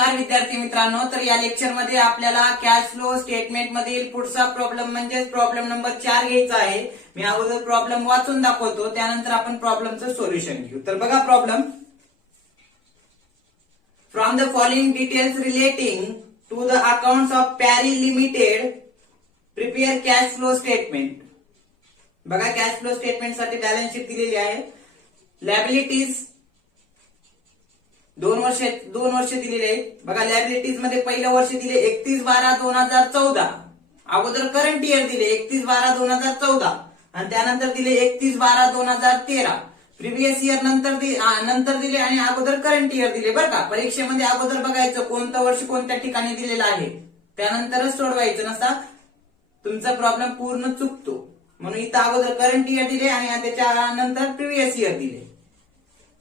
नमस्कार विद्यार्थी मित्रांनो, तर या लेक्चर मध्ये आपल्याला कॅश फ्लो स्टेटमेंट मधील पुढचा प्रॉब्लेम म्हणजे प्रॉब्लेम नंबर 4 घ्यायचा आहे. मी अगोदर प्रॉब्लेम वाचून दाखवतो, त्यानंतर आपण प्रॉब्लेमचं सोल्युशन घेऊ. तर बघा problem. From the following details relating to the accounts of Parry limited prepare cash flow statement. बघा कॅश फ्लो स्टेटमेंट साठी बॅलन्स शीट दिलेली आहे. लायबिलिटीज दोन वर्ष दिलेले आहेत. बघा लायबिलिटीज मध्ये पहिलं वर्ष दिले 31/12/2014. अगोदर करंट इयर दिले 31/12/2014 आणि त्यानंतर दिले 31/12/2013. प्रिव्हियस इयर नंतर दिले आणि अगोदर करंट इयर दिले. बरं का, परीक्षेमध्ये अगोदर बघायचं कोणतं वर्ष कोणत्या ठिकाणी दिलेलं आहे, त्यानंतरच सोडवायचं, नसता तुमचा प्रॉब्लेम पूर्ण चुकतो. म्हणून इथं अगोदर करंट इयर दिले आणि त्याच्यानंतर प्रिव्हियस इयर दिले.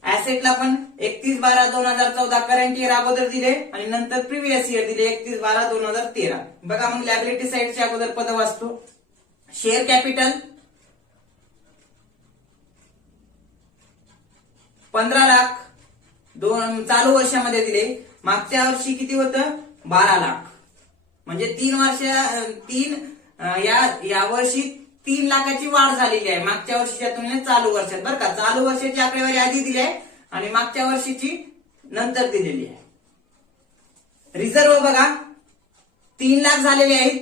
ऍसेटला पण 31/12/2014 करंट इयर अगोदर दिले आणि नंतर प्रिव्हियस इयर दिले 31/12/2013. बघा मग लायबिलिटी साइडचे अगोदर पद वाचतो. शेअर कॅपिटल 15 लाख चालू वर्षामध्ये दिले. मागच्या वर्षी किती होतं? 12 लाख. म्हणजे या वर्षी 3 लाखाची वाढ झालेली आहे मागच्या वर्षीच्या तुलनेत चालू वर्षात. बरं का, चालू वर्षाची आकडेवारी आधी दिली आहे आणि मागच्या वर्षीची नंतर दिलेली आहे. रिझर्व बघा 3 लाख झालेले आहेत.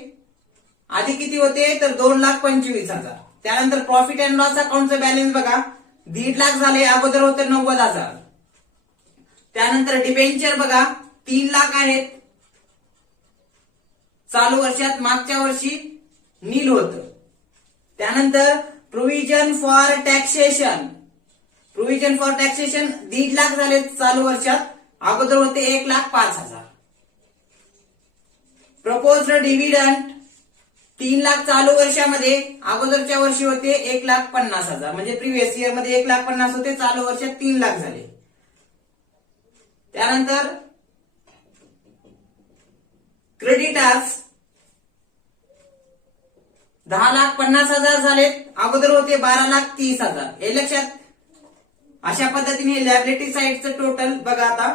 आधी किती होते? तर 2,25,000. त्यानंतर प्रॉफिट अँड लॉस अकाउंटचं बॅलन्स बघा 1.5 लाख झाले, अगोदर होते 90,000. त्यानंतर डिबेंचर बघा 3 लाख आहेत चालू वर्षात, मागच्या वर्षी नील होतं. त्यानंतर प्रोव्हिजन फॉर टॅक्सेशन 1.5 लाख झाले चालू वर्षात, अगोदर होते 1,05,000. प्रपोज्ड डिव्हिडंड 3 लाख चालू वर्षामध्ये, अगोदरच्या वर्षी होते 1,50,000. म्हणजे प्रिव्हियस इयर मध्ये 1,50,000 होते, चालू वर्षात 3 लाख झाले. त्यानंतर क्रेडिटर्स 10,50,000 झालेत, अगोदर होते 12,30,000. हे लक्षात. अशा पद्धतीने लायबिलिटी साइडचं टोटल बघा. आता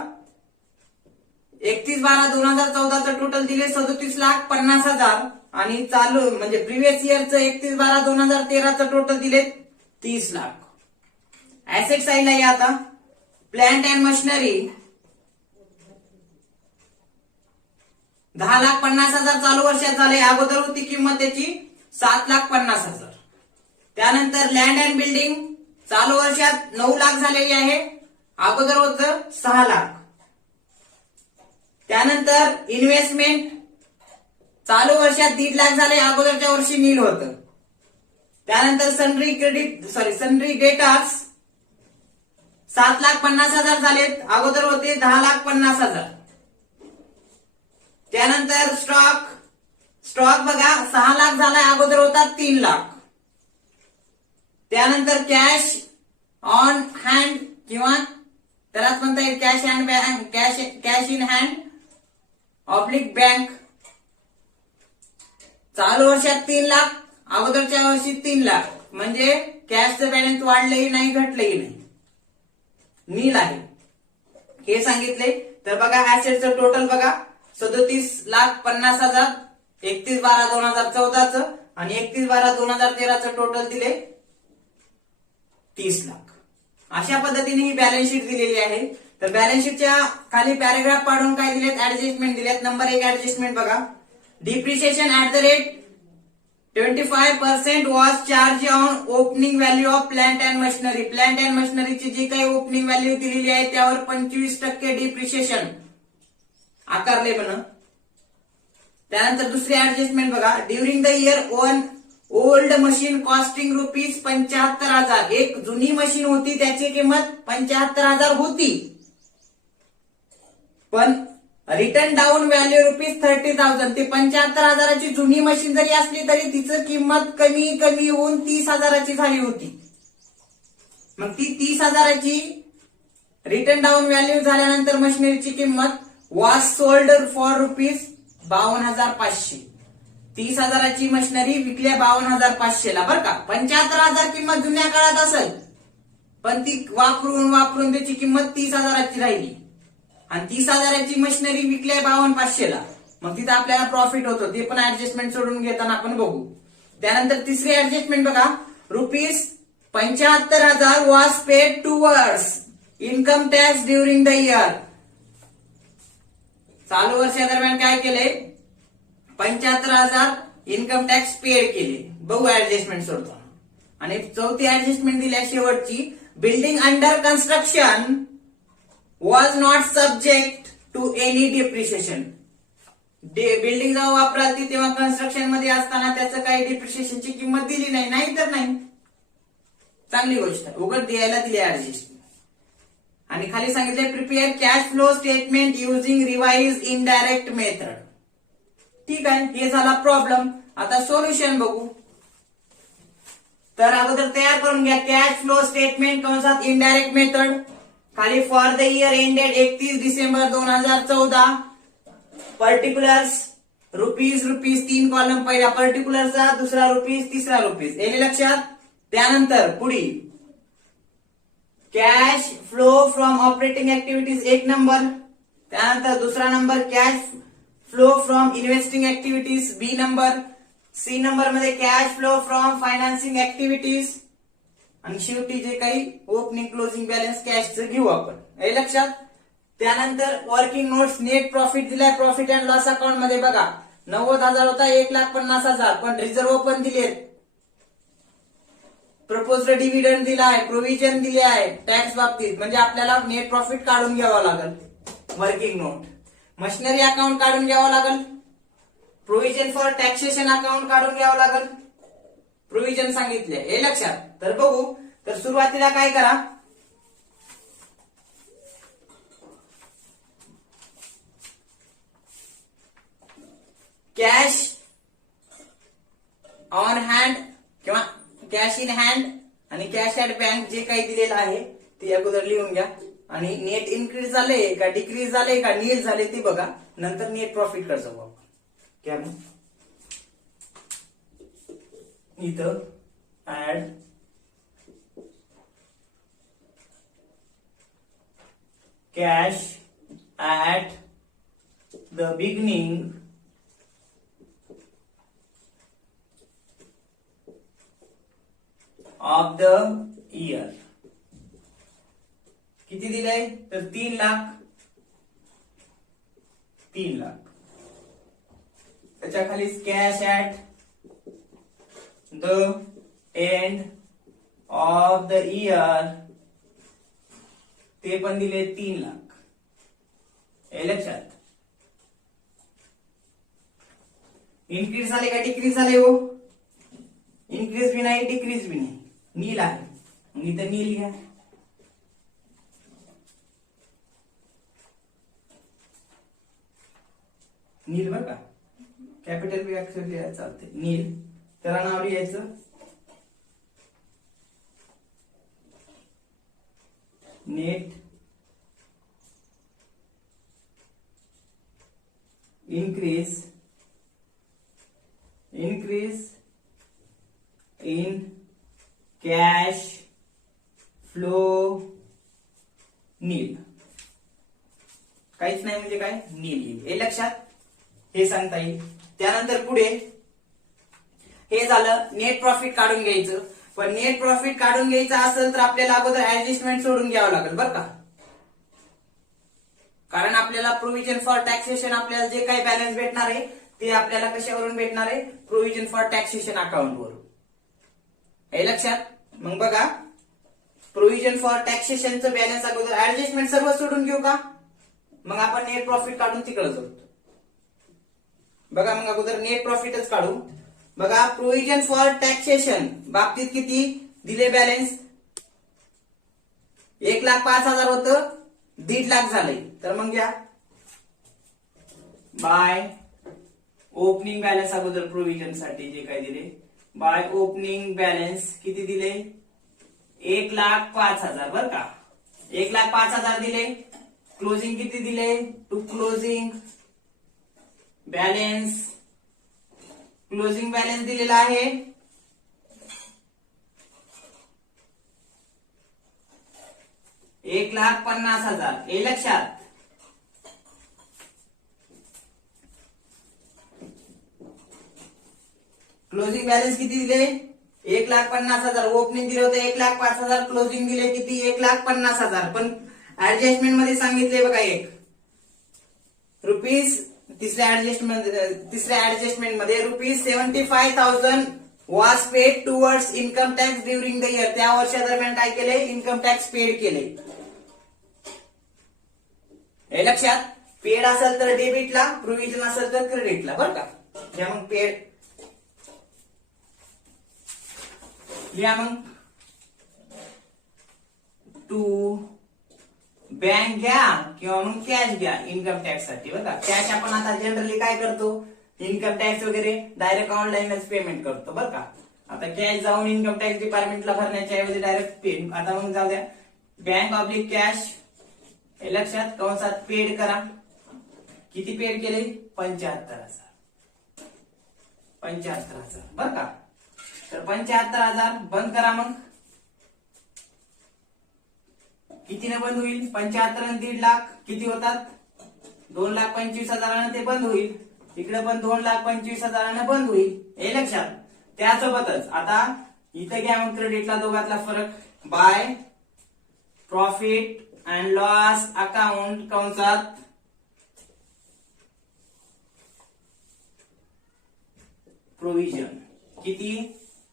31/12/2014चं टोटल दिले 37,50,000 आणि चालू म्हणजे प्रिव्हियस इयरचं 31/12/2013चं टोटल दिले 30 लाख. ऍसेट साइडला या आता. प्लांट अँड मशिनरी 10,50,000 चालू वर्षात झाले, अगोदर होती किंमत त्याची 7,50,000. त्यानंतर लँड अँड बिल्डिंग चालू वर्षात 9 लाख झालेली आहे, अगोदर होतं 6 लाख. त्यानंतर इन्व्हेस्टमेंट चालू वर्षात 1.5 लाख झाले, अगोदरच्या वर्षी नील होतं. त्यानंतर सन्ड्री डेटर्स 7,50,000 झालेत, अगोदर होते 10,50,000. त्यानंतर स्टॉक बघा 6 लाख झालाय, अगोदर होता 3 लाख. त्यानंतर कॅश ऑन हँड किंवा त्यालाच म्हणता येईल cash in hand oblique bank चालू वर्षात 3 लाख, अगोदरच्या वर्षी 3 लाख. म्हणजे कॅशचं बॅलन्स वाढलंही नाही घटलंही नाही, नील आहे हे सांगितले. तर बघा ऍसेटचं टोटल बघा 37,50,000 31/12/2014चं आणि 31/12/2013चं टोटल दिले 30 लाख. अशा पद्धतीने ही बॅलन्स शीट दिलेली आहे. तर बॅलन्स शीटच्या खाली पॅराग्राफ पाडून काय दिलेत? ऍडजस्टमेंट दिलेत. नंबर 1 ऍडजस्टमेंट बघा. Depreciation at the rate 25% was charge on opening value of plant and machinery. Plant and मशिनरीची जी काही ओपनिंग व्हॅल्यू दिलेली आहे त्यावर 25% डिप्रिशिएशन आकारले म्हण. त्यानंतर दुसरी ऍडजस्टमेंट बघा. During the year one old machine costing ₹75,000. एक जुनी मशीन होती त्याची किंमत 75,000 होती, पण रिटर्न डाऊन व्हॅल्यू ₹30,000. ती 75,000ची जुनी मशीन जरी असली तरी तिचं किंमत कमी होऊन 30,000ची झाली होती. मग ती 30,000ची रिटर्न डाऊन व्हॅल्यू झाल्यानंतर मशिनरीची किंमत वॉज सोल्ड फॉर ₹52,500. 30,000ची मशिनरी विकल्या 52,500ला. बरं का, 75,000 किंमत जुन्या काळात असेल, पण ती वापरून त्याची किंमत 30,000ची राहिली. आणि 30,000ची मशिनरी विकली 52,500ला, मग तिथं आपल्याला प्रॉफिट होतो, ते पण ऍडजस्टमेंट सोडून घेताना आपण बघू. त्यानंतर तिसरी ऍडजस्टमेंट बघा, ₹75,000 was paid towards income tax during the year. चालू वर्षादरम्यान काय केले, 75,000 इन्कम टॅक्स पेड केले. बघू ऍडजस्टमेंट सोडतो. आणि चौथी ऍडजस्टमेंट दिली शेवटची, building under construction was not subject to any depreciation. Building जेव्हा वापराल ती तेव्हा कन्स्ट्रक्शन मध्ये असताना त्याचं काही डिप्रिशिएशनची किंमत दिली नाही, नाही तर नाही. चांगली गोष्ट, उघड द्यायला दिली ऍडजस्टमेंट. आणि खाली सांगितले prepare cash flow statement using revise indirect method. ठीक आहे, हे झाला प्रॉब्लेम. आता सोल्युशन बघू. तर अगोदर तयार करून घ्या कॅश फ्लो स्टेटमेंट कंसात इनडायरेक्ट मेथड. खाली for the year ended 31 December 2014, particulars rupees 3 column, पहिला पर्टिक्युलरचा, दुसरा रुपीज, तिसरा रुपीज, हे लक्षात. त्यानंतर पुढे cash flow from operating activities 1 number. त्यानंतर दुसरा number cash flow from investing activities B number. C number मध्ये cash flow from financing activities. आणि शेवटी जे काही ओपनिंग क्लोजिंग बॅलन्स कॅशचं घेऊ आपण, हे लक्षात. त्यानंतर वर्किंग नोट्स नेट प्रॉफिट दिलाय प्रॉफिट अँड लॉस अकाउंट मध्ये बघा, 90,000 होता, 1,50,000, पण रिझर्व्ह पण दिलेत. प्रपोज्ड डिव्हिडंड दिलाय, प्रोव्हिजन दिले आहे टॅक्स बाबतीत, म्हणजे आपल्याला नेट प्रॉफिट काढून घ्यावा लागेल. वर्किंग नोट, मशिनरी अकाउंट काढून घ्यावं लागेल, प्रोव्हिजन फॉर टॅक्सेशन अकाउंट काढून घ्यावं लागेल, प्रोव्हिजन सांगितले, हे लक्षात. तर बघू. तर सुरुवातीला काय करा, कॅश ऑन हँड किंवा कॅश इन हँड आणि कॅश ऍट बँक जे काही दिलेलं आहे ते अगोदर लिहून घ्या. आणि नेट इन्क्रीज झाले का डिक्रीज झाले का नील झाले ते बघा, नंतर नेट प्रॉफिट कर जाऊ आपण. क्या इथं add cash at the beginning of the year. किती दिलंय, तर 3 लाख. त्याच्या खाली cash at the end of the year, ते पण दिले 3 लाख, हे लक्षात. इन्क्रीज झाले का डिक्रीज झाले, हो इन्क्रीज भी नाही डिक्रीज भी नाही, नील आहे, इथं नील घ्या. नील बर का, कॅपिटल बी अक्षर लिहायचं चालते, नील. त्याला नाव लिहायचं net increase in cash flow nil. काहीच नाही म्हणजे काय, नील येईल, हे लक्षात. हे सांगता येईल. त्यानंतर पुढे हे झालं नेट प्रॉफिट काढून घ्यायचं. पण नेट प्रॉफिट काढून घ्यायचं असेल तर आपल्याला अगोदर ऍडजस्टमेंट सोडून घ्यावं लागेल बरं का. कारण आपल्याला प्रोव्हिजन फॉर टॅक्सेशन, आपल्याला जे काही बॅलन्स भेटणार आहे ते आपल्याला कशावरून भेटणार आहे, प्रोव्हिजन फॉर टॅक्सेशन अकाउंट वरून, हे लक्षात. मग बघा, प्रोव्हिजन फॉर टॅक्सेशनचं बॅलन्स अगोदर ऍडजस्टमेंट सर्व सोडून घेऊ का, मग आपण नेट प्रॉफिट काढून तिकडे जाऊ. बघा, मग अगोदर नेट प्रॉफिटच काढू. बघा, प्रोव्हिजन फॉर टॅक्सेशन बाबतीत किती दिले बॅलन्स, 1,05,000 होतं, 1.5 लाख झाले. तर मग घ्या बाय ओपनिंग बॅलन्स, अगोदर प्रोव्हिजन साठी जे काही दिले, बाय ओपनिंग बॅलन्स किती दिले, 1,05,000 बर का, 1,05,000 दिले. क्लोजिंग किती दिले, to closing balance, closing balance दिलेला आहे 1,50,000, हे लक्षात. क्लोजिंग बॅलन्स किती दिले 1,50,000. ओपनिंग दिले होते 1,05,000. क्लोजिंग दिले किती 1,50,000. पण ऍडजस्टमेंट मध्ये सांगितले बघा एक रुपीज तिसऱ्या ऍडजस्टमेंट मध्ये ₹75,000 was paid towards income tax during the year. त्या वर्षादरम्यान काय केले इन्कम टॅक्स पेड केले. हे लक्षात पेड असेल तर डेबिटला प्रोव्हिजन असेल तर क्रेडिटला बरं का. घ्या मग पेड लिहा मग टू बँक घ्या किंवा मग कॅश घ्या इन्कम टॅक्स साठी बरं का. कॅश आपण आता जनरली काय करतो इन्कम टॅक्स वगैरे डायरेक्ट ऑनलाईनच पेमेंट करतो बरं का. आता कॅश जाऊन इन्कम टॅक्स डिपार्टमेंटला भरण्याच्या ऐवजी डायरेक्ट पेड. आता मग जाऊ द्या बँक ऑब्लिक कॅश हे लक्षात कंसात पेड करा. किती पेड केले 75,000. 75,000 बरं का. तर 75,000 बंद करा. मग कितीने बंद होईल 75 आणि 1.5 लाख किती होतात 2,25,000 ते बंद होईल. इकडे पण 2,25,000 बंद होईल. हे लक्षात. त्यासोबतच आता इथे घ्या मग क्रेडिटला दोघातला फरक by profit and loss account कंसात प्रोव्हिजन किती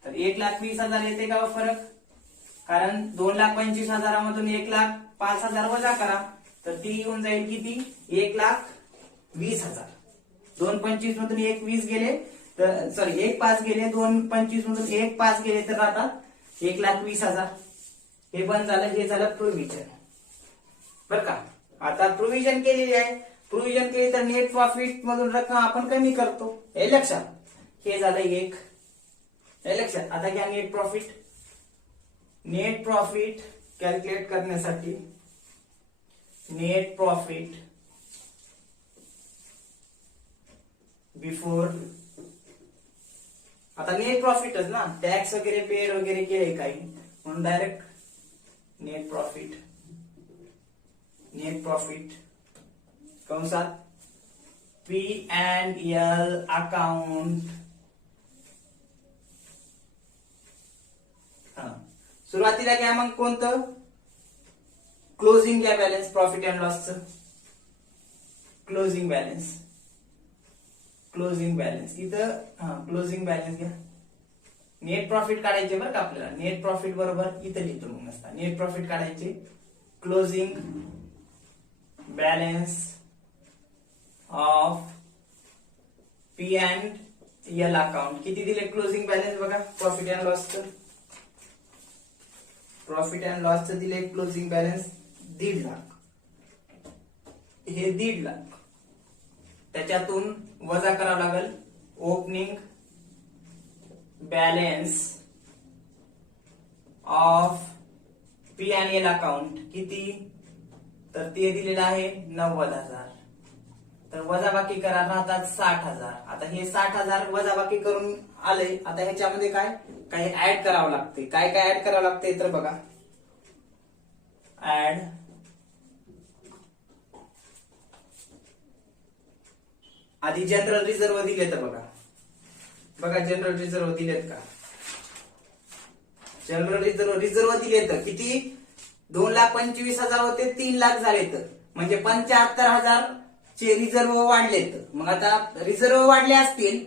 तर 1,20,000 येते का फरक. कारण 2,25,000 मधून 1,05,000 वजा करा तर ती येऊन जाईल किती 1,20,000. 2,25 मधून 1,20 गेले तर सॉरी 1,5 गेले 2,25 मधून 1,5 गेले तर राहतात 1,20,000. हे बंद झालं. हे झालं प्रोव्हिजन बर का. आता प्रोव्हिजन केलेली आहे. प्रोव्हिजन केली तर नेट प्रॉफिट मधून रक्कम आपण कमी करतो. हे लक्षात. हे झालं एक. हे लक्षात. आता घ्या net profit. Net profit calculate करण्यासाठी नेट प्रॉफिट बिफोर आता नेट प्रॉफिटच ना टॅक्स वगैरे पेड वगैरे केले काही म्हणून डायरेक्ट नेट प्रॉफिट कंसात P&L अकाउंट. सुरुवातीला घ्या मग कोणतं क्लोजिंग घ्या बॅलन्स प्रॉफिट अँड लॉसचं. क्लोजिंग बॅलन्स इथं क्लोजिंग बॅलन्स घ्या. नेट प्रॉफिट काढायचे बरं का आपल्याला. नेट प्रॉफिट बरोबर इथं लिहितो मग नसता नेट प्रॉफिट काढायचे. Closing balance of P&L account किती दिले क्लोजिंग बॅलन्स बघा प्रॉफिट अँड लॉसचं. प्रॉफिट अँड लॉसचं दिले क्लोजिंग बॅलन्स 1.5 लाख. हे 1.5 लाख त्याच्यातून वजा करावं लागेल opening balance of P&L account किती तर ते दिलेलं आहे 90,000. तर वजाबाकी करा राहतात 60,000. आता हे 60,000 वजाबाकी करून आले. आता ह्याच्यामध्ये काय काही ऍड करावं लागते. काय ऍड करावं लागते तर बघा ऍड आधी जनरल रिझर्व दिले तर बघा जनरल रिझर्व दिलेत का. जनरल रिझर्व दिले तर किती 2,25,000 होते 3 लाख झाले तर म्हणजे 75,000 चे रिझर्व वाढलेत. मग आता रिझर्व वाढले असतील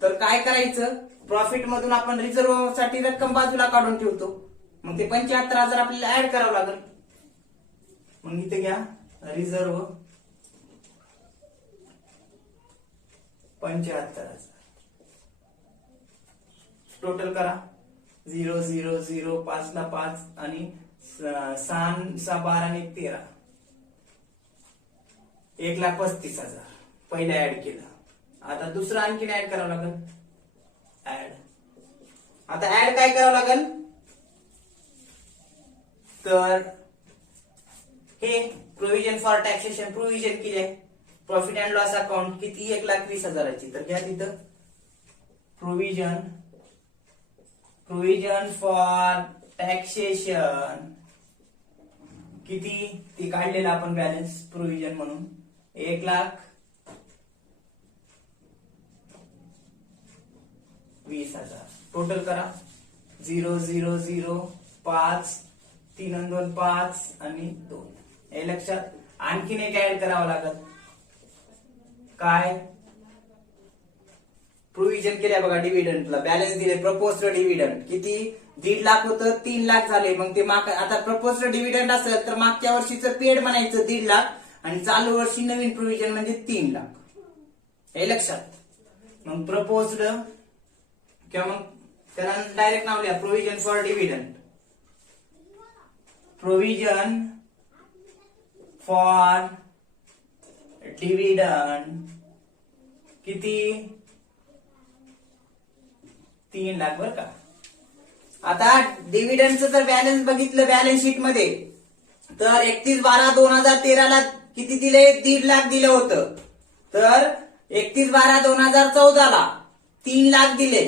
तर काय करायचं प्रॉफिट मधून आपण रिझर्व साठी रक्कम बाजूला काढून ठेवतो. मग ते 75,000 आपल्याला ऍड करावं लागेल. मग इथे घ्या रिझर्व 75,000 टोटल करा 0 0 0 5 ला 5 आणि 6 12 आणि 13 1,35,000 पहिला ऍड केला. आता दुसरं आणखीन ऍड करावं लागेल. आता ऍड काय करावं लागेल तर हे प्रोव्हिजन फॉर टॅक्सेशन प्रोव्हिजन केली आहे. प्रॉफिट अँड लॉस अकाउंट किती 1,20,000 तर घ्या तिथं प्रोव्हिजन फॉर टॅक्सेशन किती ती काढलेला आपण बॅलन्स प्रोव्हिजन म्हणून 1,20,000 20,000. टोटल करा 0 0 0 5 3 आणि 2 5 आणि 2. हे लक्षात. आणखीन एक ऍड करावं लागत. काय प्रोव्हिजन केल्या बघा डिव्हिडंडला, बॅलन्स दिले प्रपोज्ड डिव्हिडंड किती 1.5 लाख होतं 3 लाख झाले. मग ते आता प्रपोज्ड डिव्हिडंड असेल तर मागच्या वर्षीचं पेड म्हणायचं 1.5 लाख आणि चालू वर्षी नवीन प्रोव्हिजन म्हणजे 3 लाख. हे लक्षात. मग प्रपोज्ड किंवा मग त्याला डायरेक्ट नाव लिहा provision for dividend. Provision for dividend किती 3 लाख बर का. आता डिव्हिडंडचं जर बॅलन्स बघितलं बॅलन्स शीट मध्ये तर 31/12/2013 ला किती दिले 1.5 लाख दिलं होतं. तर 31/12/2014 ला 3 लाख दिले.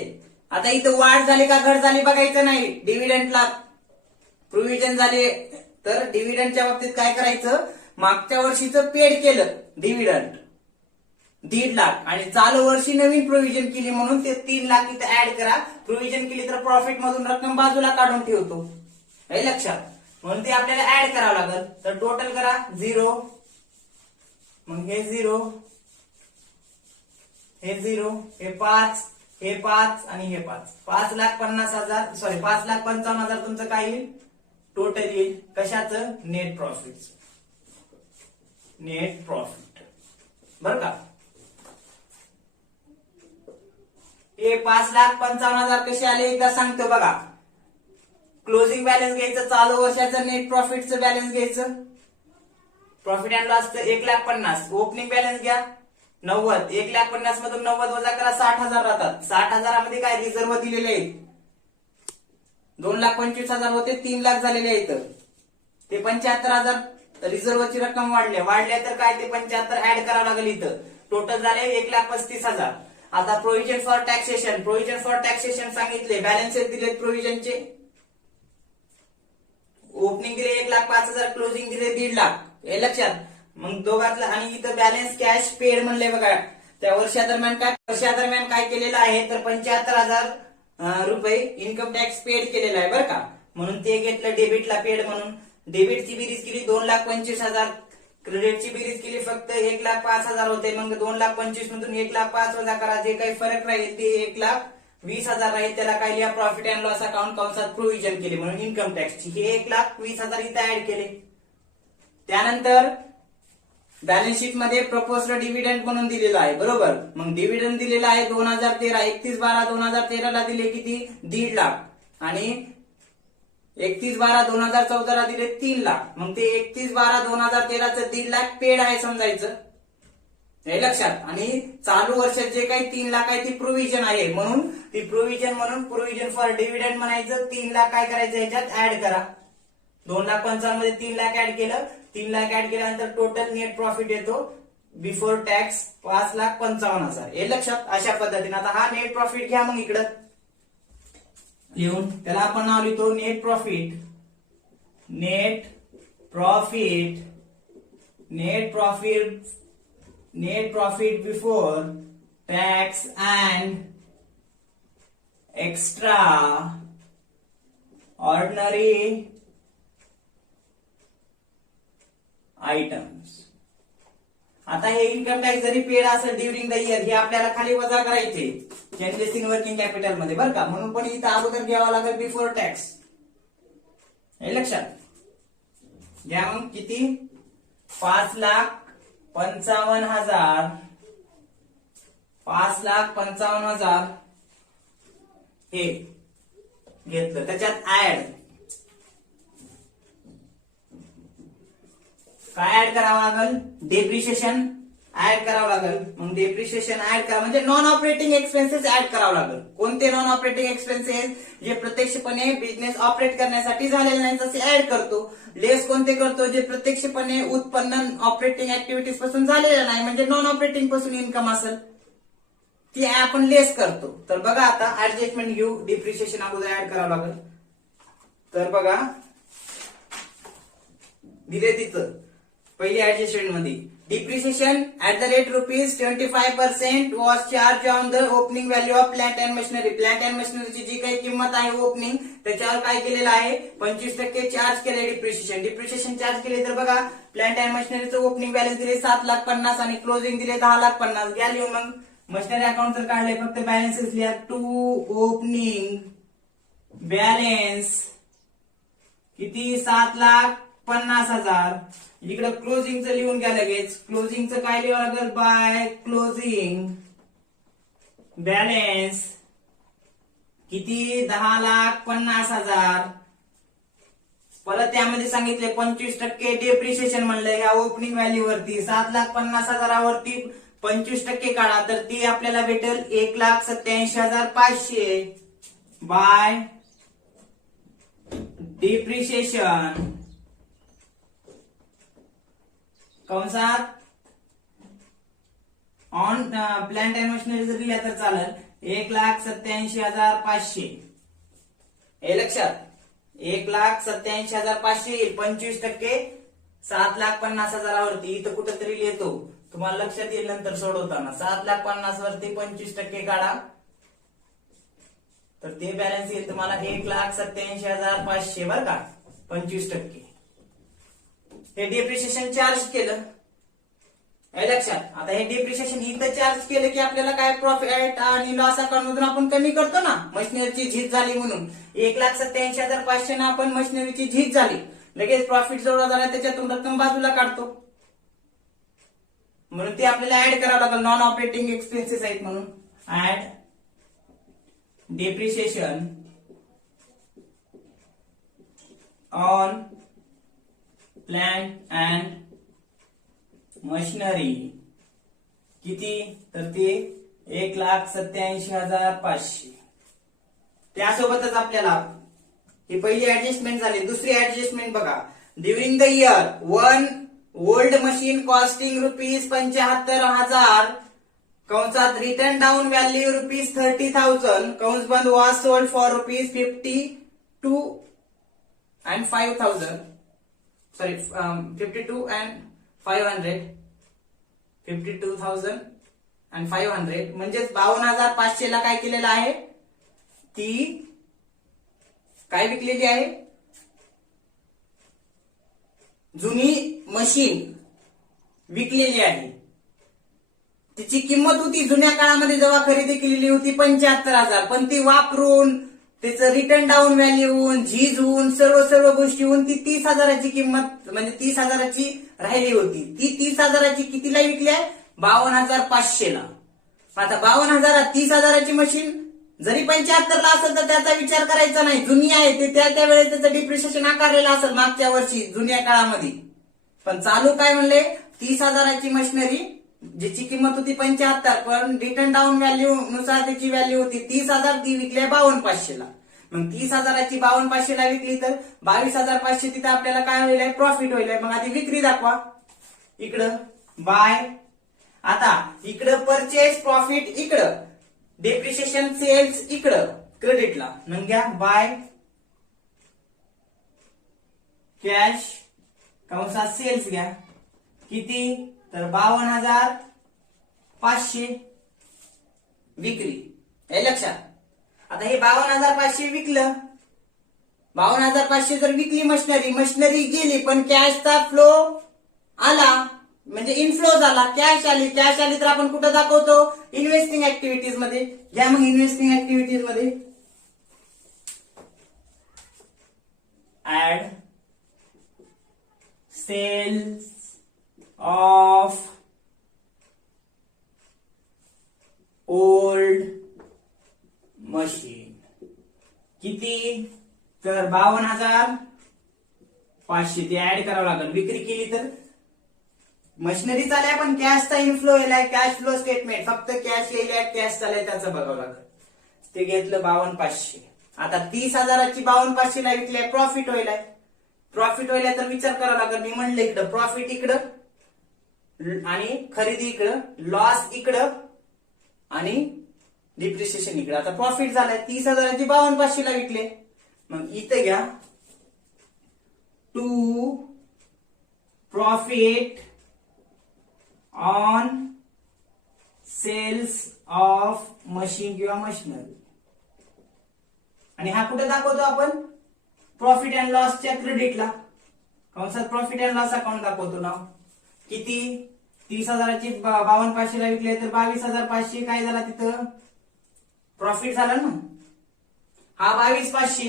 आता इथं वाढ झाली का घट झाली बघायचं नाही. डिव्हिडंडला प्रोव्हिजन झाले तर डिव्हिडंडच्या बाबतीत काय करायचं मागच्या वर्षीचं पेड केलं डिव्हिडंड 1.5 लाख आणि चालू वर्षी नवीन प्रोव्हिजन केली म्हणून ते 3 लाख इथे ऍड करा. प्रोव्हिजन केली तर प्रॉफिट मधून रक्कम बाजूला काढून ठेवतो. हे लक्षात. म्हणून ते आपल्याला ऍड करावं लागेल. तर टोटल करा 0 मग हे 0 हे 0 हे 5 हे 5 आणि हे 5 5,50,000 सॉरी 5,55,000 तुमचं काय येईल टोटल येईल. कशाचं नेट प्रॉफिट. नेट प्रॉफिट बरं का. हे 5,55,000 कसे आले एकदा सांगतो बघा. क्लोजिंग बॅलन्स घ्यायचं चालू वर्षाचं नेट प्रॉफिटचं बॅलन्स घ्यायचं. Profit and loss 1,50,000. Opening balance घ्या 90. 1,50,000 मधून 90 वजा करा 60,000 राहतात. 60,000 मध्ये काय रिझर्व दिलेले आहेत 2,25,000 होते 3 लाख झालेले आहेत. ते 75,000 रिझर्वची रक्कम वाढल्या तर काय ते 75 ऍड करावं लागेल इथं. टोटल झाले 1,35,000. आता provision for taxation. Provision for taxation सांगितले बॅलन्सेस दिलेत प्रोव्हिजनचे. ओपनिंग दिले 1,05,000 क्लोजिंग दिले 1.5 लाख. हे लक्षात. मग दोघातलं आणि इथं बॅलन्स कॅश पेड म्हणले बघा. त्या वर्षादरम्यान काय केलेलं आहे तर 75,000 रुपये इन्कम टॅक्स पेड केलेला आहे बरं का. म्हणून ते घेतलं डेबिटला पेड म्हणून. डेबिटची बेरीज केली 2,25,000. क्रेडिटची बेरीज केली फक्त 1,05,000 होते. मग 2,25,000 मधून 1,05,000 वजा करा. जे काही फरक राहील ते 1,20,000 राहील. त्याला काय लिहा प्रॉफिट अँड लॉस अकाउंट कंसात प्रोव्हिजन केले म्हणून इन्कम टॅक्सची. हे 1,20,000 इथे ऍड केले. त्यानंतर बॅलन्स शीट मध्ये प्रपोज्ड डिव्हिडंड म्हणून दिलेला आहे बरोबर. मग डिव्हिडंड दिलेला आहे 2013 31/12/2013 ला दिले किती 1.5 लाख आणि 31/12/2014 ला दिले 3 लाख. मग ते 31/12/2013 चं 1.5 लाख पेड आहे समजायचं. हे लक्षात. आणि चालू वर्षात जे काही 3 लाख आहे ती प्रोव्हिजन आहे म्हणून ती प्रोव्हिजन म्हणून प्रोव्हिजन फॉर डिव्हिडंड म्हणायचं. 3 लाख काय करायचं ह्याच्यात ऍड करा. 2,55,000 मध्ये 3 लाख ऍड केलं. 3 लाख ऍड केल्यानंतर टोटल नेट प्रॉफिट येतो बिफोर टॅक्स 5,55,000. हे लक्षात. अशा पद्धतीने आता हा नेट प्रॉफिट घ्या मग इकडं लिहून. त्याला आपण नाव लिहितो net profit. Net profit net profit net profit before tax and extra ordinary items. आता हे इन्कम टॅक्स जरी पेड असेल ड्युरिंग द इयर हे आपल्याला खाली वजा करायचे चेंजेस इन वर्किंग कॅपिटल मध्ये बरं का. म्हणून पण इथं अगोदर घ्यावा लागेल बिफोर टॅक्स. हे लक्षात घ्या. मग किती 5,55,000 5,55,000 हे घेतलं. त्याच्यात ऍड काय ऍड करावं लागेल डेप्रिशिएशन ऍड करावं लागेल. मग डेप्रिशिएशन ऍड करा म्हणजे नॉन ऑपरेटिंग एक्सपेन्सेस ऍड करावं लागेल. कोणते नॉन ऑपरेटिंग एक्सपेन्सेस जे प्रत्यक्षपणे बिझनेस ऑपरेट करण्यासाठी झालेले नाही तसे ऍड करतो. लेस कोणते करतो जे प्रत्यक्षपणे उत्पन्न ऑपरेटिंग ऍक्टिव्हिटीज पासून झालेलं नाही म्हणजे नॉन ऑपरेटिंग पासून इन्कम असेल ती आपण लेस करतो. तर बघा आता ऍडजस्टमेंट घेऊ. डिप्रिशिएशन अगोदर ऍड करावं लागेल. तर बघा दिले तिथं पहिली ऍडजस्टमेंट मध्ये depreciation at the rate ₹25% was charge on the opening value of plant and machinery. Plant and मशिनरीची जी काही किंमत आहे ओपनिंग त्याच्यावर काय केलेलं आहे 25% चार्ज केले डिप्रिसिएशन. डिप्रिसिएशन चार्ज केले तर बघा प्लांट अँड मशिनरीचं ओपनिंग बॅलन्स दिले 7,50,000 आणि क्लोजिंग दिले 10,50,000. घ्या लिहून मग मशिनरी अकाउंट जर काढले फक्त बॅलन्सेस लिहा. टू ओपनिंग बॅलन्स किती 7,50,000. इकडे क्लोजिंगचं लिहून घ्या लगेच. क्लोजिंगचं काय लिहावं लागेल बाय क्लोजिंग बॅलन्स किती 10,50,000. परत त्यामध्ये सांगितले 25% डेप्रिसिएशन म्हणलं ह्या ओपनिंग व्हॅल्यू वरती 7,50,000 वरती 25% काढा तर ती आपल्याला भेटेल 1,87,500 बाय डिप्रिसिएशन कंसात ऑन प्लांट अँड मशिनरी जर दिल्या तर चालेल 1,87,500. हे लक्षात 1,87,500 येईल 25% 7,50,000 वरती. इथं कुठेतरी लिहितो तुम्हाला लक्षात येईल नंतर सोडवताना. 7,50,000 वरती 25% काढा तर ते बॅलन्स येईल तुम्हाला 1,87,500 बरं का 25%. हे डिप्रिसिएशन चार्ज केलं हे लक्षात. आता हे डिप्रिसिएशन इथं चार्ज केलं की आपल्याला काय प्रॉफिट आणि लॉस अकाउंट मधून आपण कमी करतो ना. मशिनरीची झीज झाली म्हणून 1,87,500 ना आपण मशिनरीची झीज झाली लगेच प्रॉफिट जेवढा झाला त्याच्यातून रक्कम बाजूला काढतो म्हणून ते आपल्याला ऍड करावं लागेल. नॉन ऑपरेटिंग एक्सपेन्सेस आहेत म्हणून add depreciation on plant and machinery किती तर ते 1,87,500. त्यासोबतच आपल्याला ही पहिली ऍडजस्टमेंट झाली. दुसरी ऍडजस्टमेंट बघा. During the year one old machine costing ₹75,000 कंसात रिटर्न डाऊन व्हॅल्यू ₹30,000 कंस बंद was sold for ₹52 and 5,000. Sorry, 52 and 500. 52,000 and 500 म्हणजेच 52,500 ला काय केलेलं आहे ती काय विकलेली आहे जुनी मशीन विकलेली आहे. तिची किंमत होती जुन्या काळामध्ये जेव्हा खरेदी केलेली होती 75,000 पण ती वापरून त्याचं रिटर्न डाऊन व्हॅल्यू होऊन झीज होऊन सर्व गोष्टी होऊन ती 30,000ची किंमत म्हणजे 30,000ची राहिली होती. ती 30,000ची कितीला विकली आहे 52,500 ला. आता 52,000 30,000ची मशीन जरी 75 ला असेल तर त्याचा विचार करायचा नाही. जुनी आहे ते त्या वेळेस त्याचं डिप्रिसिएशन आकारलेलं असेल मागच्या वर्षी जुन्या काळामध्ये. पण चालू काय म्हणले 30,000ची मशिनरी ज्याची किंमत होती 75 पण रिटर्न डाऊन व्हॅल्यू नुसार त्याची व्हॅल्यू होती 30,000 ती विकली 52,500 ला. मग 30,000ची 52,500 ला विकली तर 22,500 तिथं आपल्याला काय होईल प्रॉफिट होईल. मग आधी विक्री दाखवा इकडं बाय. आता इकडं परचेस प्रॉफिट इकडं डेप्रिसिएशन सेल्स इकडं क्रेडिटला मग घ्या बाय कॅश कंसात सेल्स घ्या किती तर 52,500 विक्री. हे लक्षात. आता हे 52,500 विकलं 52,500 जर विकली मशिनरी गेली पण कॅशचा फ्लो आला म्हणजे इनफ्लो झाला कॅश आली तर आपण कुठं दाखवतो इन्व्हेस्टिंग ऍक्टिव्हिटीज मध्ये. घ्या मग इन्व्हेस्टिंग ऍक्टिव्हिटीज मध्ये add sales of old machine किती तर 52,500 ते ऍड करावं लागेल. विक्री केली तर मशिनरी चालय पण कॅशचा इनफ्लो येलाय कॅश फ्लो स्टेटमेंट फक्त कॅश येईल कॅश चालय त्याचं बघावं लागेल. ते घेतलं 52,500. आता 30,000ची 52,500 ला विकली प्रॉफिट होईल तर विचार करावा लागेल. मी म्हणलं इकडं प्रॉफिट इकडं आणि खरेदी इकडं लॉस इकडं आणि डिप्रिसिएशन इकडं. आता प्रॉफिट झालाय 30,000ची 52,500 ला विकले. मग इथं घ्या to profit on sales of machine किंवा मशिनरी. आणि हा कुठे दाखवतो आपण? प्रॉफिट अँड लॉसच्या क्रेडिटला. कंसात प्रॉफिट अँड लॉस अकाउंट दाखवतो ना. किती? 30,000ची 52,500ला विकले तर 22,500 काय झाला तिथं? प्रॉफिट झाला ना. हा 22,500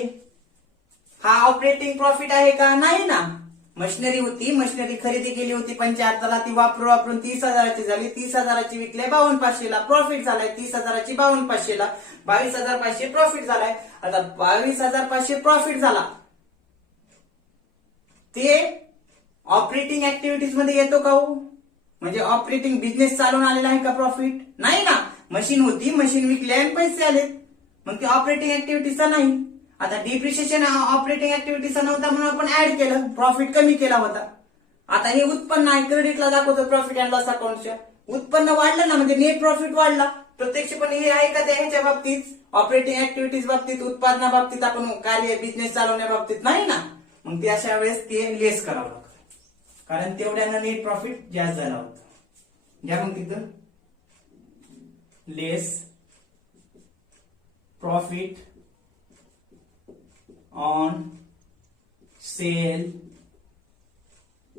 हा ऑपरेटिंग प्रॉफिट आहे का? नाही ना. मशिनरी होती, मशिनरी खरेदी केली होती 75ला, ती वापरून 30,000ची झाली. 30,000ची विकले 52,500ला, प्रॉफिट झालाय. 30,000ची 52,500ला, 22,500 प्रॉफिट झालाय. आता 22,500 प्रॉफिट झाला, ते ऑपरेटिंग ऍक्टिव्हिटीज मध्ये येतो का हो? म्हणजे ऑपरेटिंग बिझनेस चालून आलेला आहे का प्रॉफिट? नाही ना. मशीन होती, मशीन विकली आणि पैसे आले, मग ते ऑपरेटिंग ऍक्टिव्हिटीजचा नाही. आता डिप्रिशिएशन ऑपरेटिंग ऍक्टिव्हिटीचा नव्हता म्हणून आपण ऍड केलं, प्रॉफिट कमी केला होता. आता हे उत्पन्न आहे, क्रेडिटला दाखवतो प्रॉफिट अँड लॉस अकाउंटच्या. उत्पन्न वाढलं ना, म्हणजे नेट प्रॉफिट वाढला. प्रत्यक्षपणे हे आहे का त्या ह्याच्या बाबतीत, ऑपरेटिंग ऍक्टिव्हिटीज बाबतीत, उत्पादना बाबतीत, आपण कार्य बिझनेस चालवण्या बाबतीत नाही ना. मग ते अशा वेळेस ते लेस करावं लागतं, कारण तेवढ्यानं नेट प्रॉफिट जास्त झाला होता. घ्या मग तिथं less profit on sale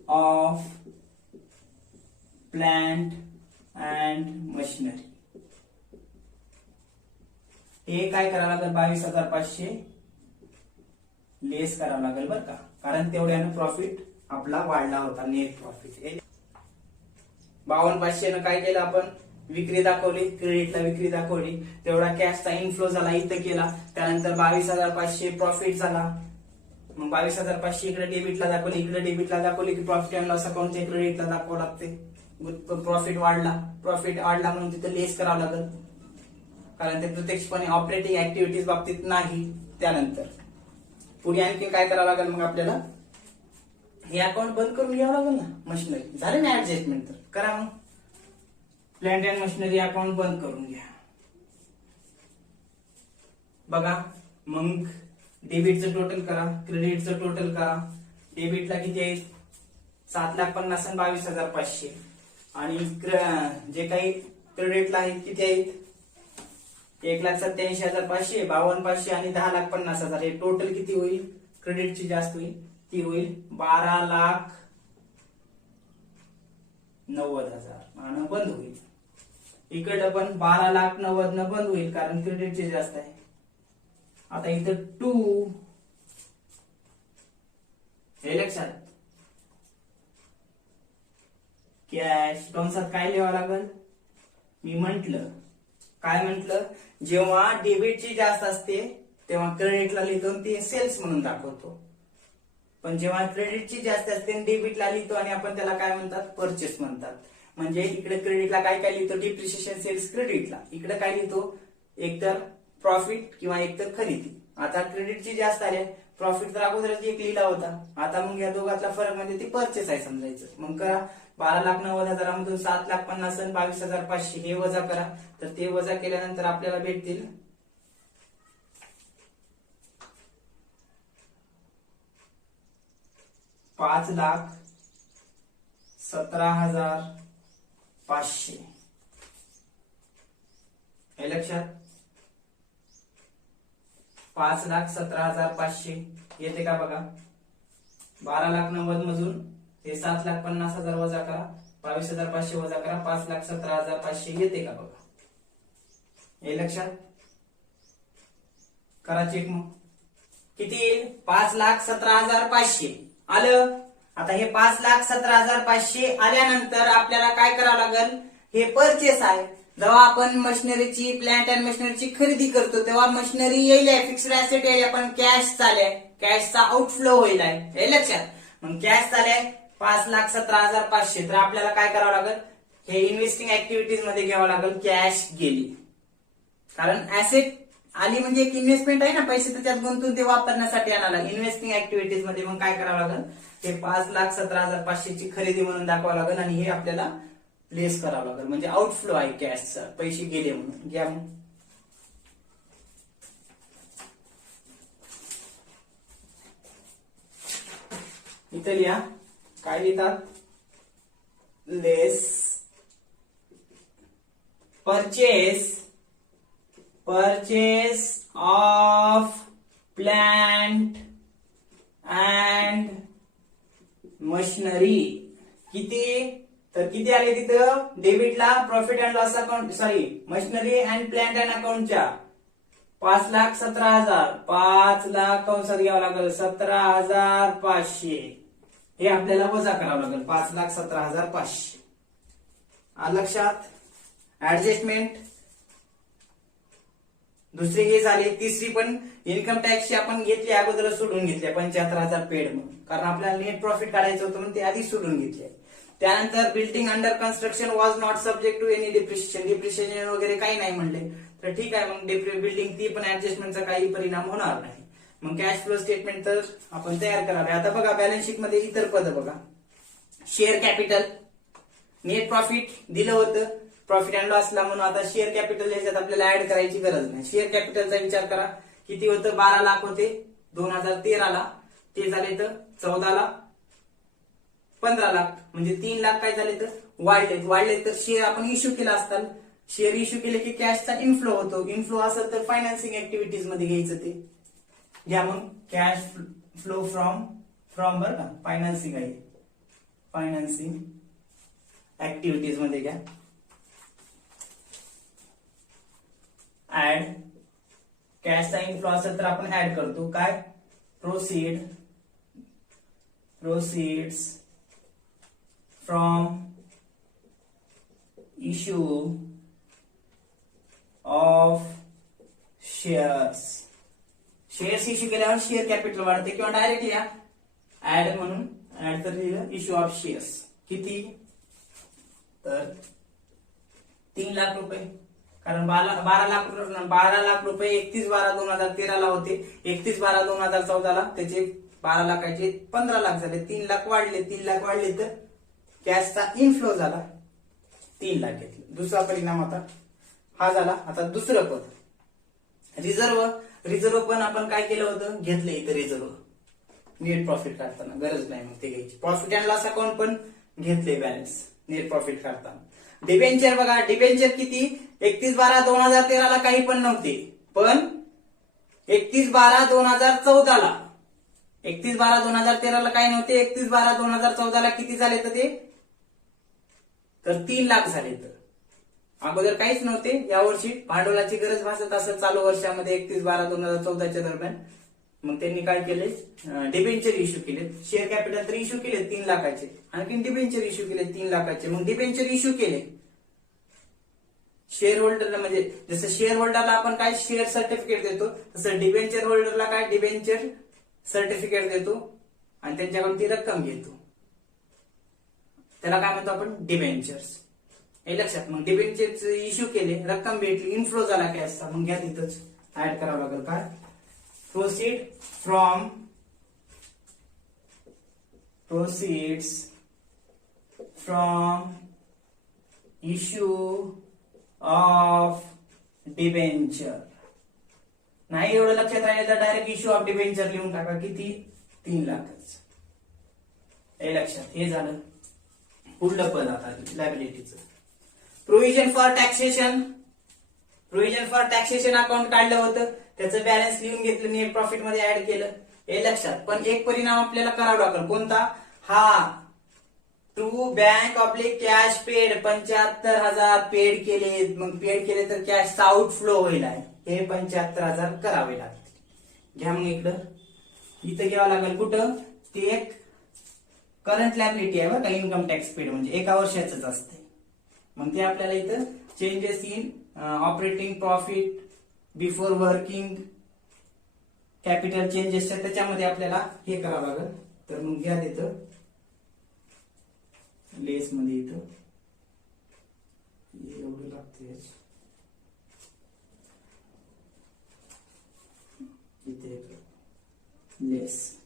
of plant and machinery. हे काय करावं लागेल? 22,500 लेस करावं लागेल बरं का, कारण तेवढ्यानं प्रॉफिट आपला वाढला होता, नेट प्रॉफिट. 52,500 काय केलं आपण? विक्री दाखवली, क्रेडिटला विक्री दाखवली, तेवढा कॅशचा इनफ्लो झाला, इथं केला. त्यानंतर 22,500 प्रॉफिट झाला. मग 22,500 इकडे डेबिटला दाखवली, इकडे डेबिटला दाखवली की प्रॉफिट अँड लॉस अकाउंटच्या क्रेडिटला दाखवावं लागते. प्रॉफिट वाढला म्हणून तिथं लेस करावं लागेल, कारण ते प्रत्यक्षपणे ऑपरेटिंग ऍक्टिव्हिटीज बाबतीत नाही. त्यानंतर पुढे आणखी काय करावं लागेल? मग आपल्याला हे अकाउंट बंद करून घ्यावं लागेल ना. मशिनरी झाले ना ऍडजस्टमेंट, तर करा मग. प्लांट अँड मशिनरी अकाउंट बंद करून घ्या. बघा मग डेबिटचं टोटल करा, क्रेडिटचं टोटल करा. डेबिटला किती आहेत? 7,50,000 आणि 22,500. आणि जे काही क्रेडिटला आहेत किती आहेत? 1,87,500, 52,500 आणि 10,50,000. हे टोटल किती होईल? क्रेडिटची जास्त होईल, ती होईल 12,90,000 आणि बंद होईल. इकडं पण 12,90,000 बंद होईल, कारण क्रेडिटचे जास्त आहे. आता इथं 2 हे लक्षात. कॅश कंसात काय लिहावं लागेल? मी काय म्हंटल? जेव्हा डेबिटची जास्त असते तेव्हा क्रेडिटला लिहितो, ते सेल्स म्हणून दाखवतो. पण जेव्हा क्रेडिटची जास्त असते डेबिटला लिहितो आणि आपण त्याला काय म्हणतात? परचेस म्हणतात. म्हणजे इकडे क्रेडिटला काय काय लिहितो? डिप्रिशिएशन सेल्स क्रेडिटला. इकडे काय लिहितो? एकतर प्रॉफिट किंवा एकतर खरेदी. आता क्रेडिटची जास्त आले, प्रॉफिट तर अगोदरच एक लिहिला होता. आता मग या दोघातला फरक म्हणजे ती परचेस आहे समजायचं. मग करा 12,90,000 मधून 7,50,000 आणि 22,500 हे वजा करा. तर ते वजा केल्यानंतर आपल्याला भेटतील 5,17,500. हे लक्षात. 5,17,500 येते का बघा. 12,90,000 मधून हे 7,50,000 वजा करा, 22,500 वजा करा, 5,17,500 येते का बघा. हे लक्षात. करा चेक. मग किती येईल? 5,17,500 आलं. आता हे 5,17,500 आल्यानंतर आपल्याला काय करावं लागेल? हे परचेस आहे. जेव्हा आपण मशिनरीची, प्लांट अँड मशिनरीची खरेदी करतो तेव्हा मशिनरी येईल, फिक्स्ड ऍसेट येईल, पण कॅश चालय, कॅशचा आउटफ्लो होईल आहे. हे लक्षात. मग कॅश चालय 5,17,500. तर आपल्याला काय करावं लागेल? हे इन्व्हेस्टिंग ऍक्टिव्हिटीज मध्ये घ्यावं लागेल. कॅश गेली, कारण ऍसेट आली म्हणजे एक इन्व्हेस्टमेंट आहे ना, पैसे त्याच्यात गुंतून ते वापरण्यासाठी आणायला इन्व्हेस्टिंग ऍक्टिव्हिटीज मध्ये. मग काय करावं लागेल? हे 5,17,500 ची खरेदी म्हणून दाखवावं लागेल आणि हे आपल्याला लेस करावं लागेल, म्हणजे आउटफ्लो आहे कॅशचा, पैसे गेले म्हणून. घ्या मग. इथे लिहा. काय लिहितात? Less purchase of plant and machinery किती, तर किती आले तिथं डेबिटला profit and loss account machinery and plant and अकाउंटच्या 5,17,000 5,00,000 कंसात घ्यावं लागेल 17,500 हे आपल्याला वजा करावं लागेल 5,17,500 आलं लक्षात. ऍडजस्टमेंट दुसरी हे झाली. तिसरी पण इन्कम टॅक्सची आपण घेतली अगोदर सोडून घेतली 75,000 पेड म्हणून, कारण आपल्याला नेट प्रॉफिट काढायचं होतं म्हणून ते आधी सोडून घेतले. त्यानंतर building under construction was not subject to any depreciation वगैरे काही नाही म्हणले तर ठीक आहे, मग बिल्डिंग ती पण ऍडजस्टमेंटचा काही परिणाम होणार नाही. मग कॅश फ्लो स्टेटमेंट तर आपण तयार करावे. आता बघा बॅलन्स शीट मध्ये इतर पद बघा. शेअर कॅपिटल नेट प्रॉफिट दिलं होतं प्रॉफिट अँड लॉसला म्हणून, आता शेअर कॅपिटल याच्यात आपल्याला ऍड करायची गरज नाही. शेअर कॅपिटलचा विचार करा किती होतं 12 लाख होते 2013ला, ते झाले तर 14ला 15 लाख म्हणजे 3 लाख काय झाले तर वाढले तर शेअर आपण इश्यू केला असता. शेअर इश्यू केले की कॅशचा इन्फ्लो होतो. इन्फ्लो असेल तर फायनान्सिंग ऍक्टिव्हिटीज मध्ये घ्यायचं ते घ्या. मग कॅश फ्लो फ्रॉम बरं का फायनान्सिंग आहे फायनान्सिंग ऍक्टिव्हिटीज मध्ये घ्या. ऍड कॅशचा इन्फ्लो असेल तर आपण ऍड करतो काय proceeds from issue of shares issue केल्यावर शेअर कॅपिटल वाढते किंवा डायरेक्टली ऍड म्हणून ऍड तर लिहिलं इश्यू ऑफ शेअर्स किती तर 3 लाख रुपये, कारण 12 लाख रुपये 31/12/2013ला होते 31/12/2014ला त्याचे 12 लाखाचे 15 लाख झाले 3 लाख वाढले तर कॅशचा इन्फ्लो झाला 3 लाख घेतले. दुसरा परिणाम आता हा झाला. आता दुसरं पद रिझर्व पण आपण काय केलं होतं घेतलं इथं रिझर्व नेट प्रॉफिट काढताना गरज नाही मग ते घ्यायची. प्रॉफिट अँड लॉस अकाउंट पण घेतले बॅलन्स नेट प्रॉफिट काढताना. डिबेंचर बघा डिबेंचर किती 31/12/2013ला काही पण नव्हते, पण 31/12/2014ला 31/12/2013ला काही नव्हते 31/12/2014ला किती झाले तर 3 लाख झाले. तर अगोदर काहीच नव्हते. यावर्षी भांडवलाची गरज भासत असं चालू वर्षामध्ये 31/12/2014च्या दरम्यान मग त्यांनी काय केले डिबेंचर इश्यू केले. शेअर कॅपिटल तर इश्यू केले 3 लाखाचे, आणखी डिबेंचर इश्यू केले 3 लाखाचे. मग डिबेंचर इश्यू केले शेअर होल्डरला, म्हणजे जसं शेअर होल्डरला आपण काय शेअर सर्टिफिकेट देतो तसं डिबेंचर होल्डरला काय डिबेंचर सर्टिफिकेट देतो आणि त्यांच्याकडून ती रक्कम घेतो. त्याला काय म्हणतो आपण डिबेंचर्स. हे लक्षात. मग डिबेंचर इश्यू केले रक्कम भेटली इन्फ्लो झाला कॅशचा. मग घ्या तिथंच ऍड करावं लागेल काय proceeds from issue of debenture. नाही एवढं लक्षात राहिलं तर डायरेक्ट इश्यू ऑफ डिबेंचर लिहून टाका किती 3 लाखच. हे लक्षात. हे झालं पुढलं पद. आता लायबिलिटीचं प्रोव्हिजन फॉर टॅक्सेशन अकाउंट काढलं होतं त्याचं बॅलन्स लिहून घेतलं नेट प्रॉफिट मध्ये ऍड केलं. हे लक्षात. पण एक परिणाम आपल्याला करावा लागेल कोणता हा to bank oblique cash paid 75,000 paid केले. मग पेड केले तर कॅशचा आउटफ्लो होईल आहे हे 75,000 करावे लागतील. घ्या मग इथं घ्यावं लागेल कुठं ते एक करंट लॅबिलिटी आहे बरं का इन्कम टॅक्स पेड म्हणजे एका वर्षाचंच असते. मग ते आपल्याला इथं changes in operating profit before working capital changes त्याच्यामध्ये आपल्याला हे करावं लागेल. तर मग घ्या तिथं लेस मध्ये इथं एवढं लागते इथे लेस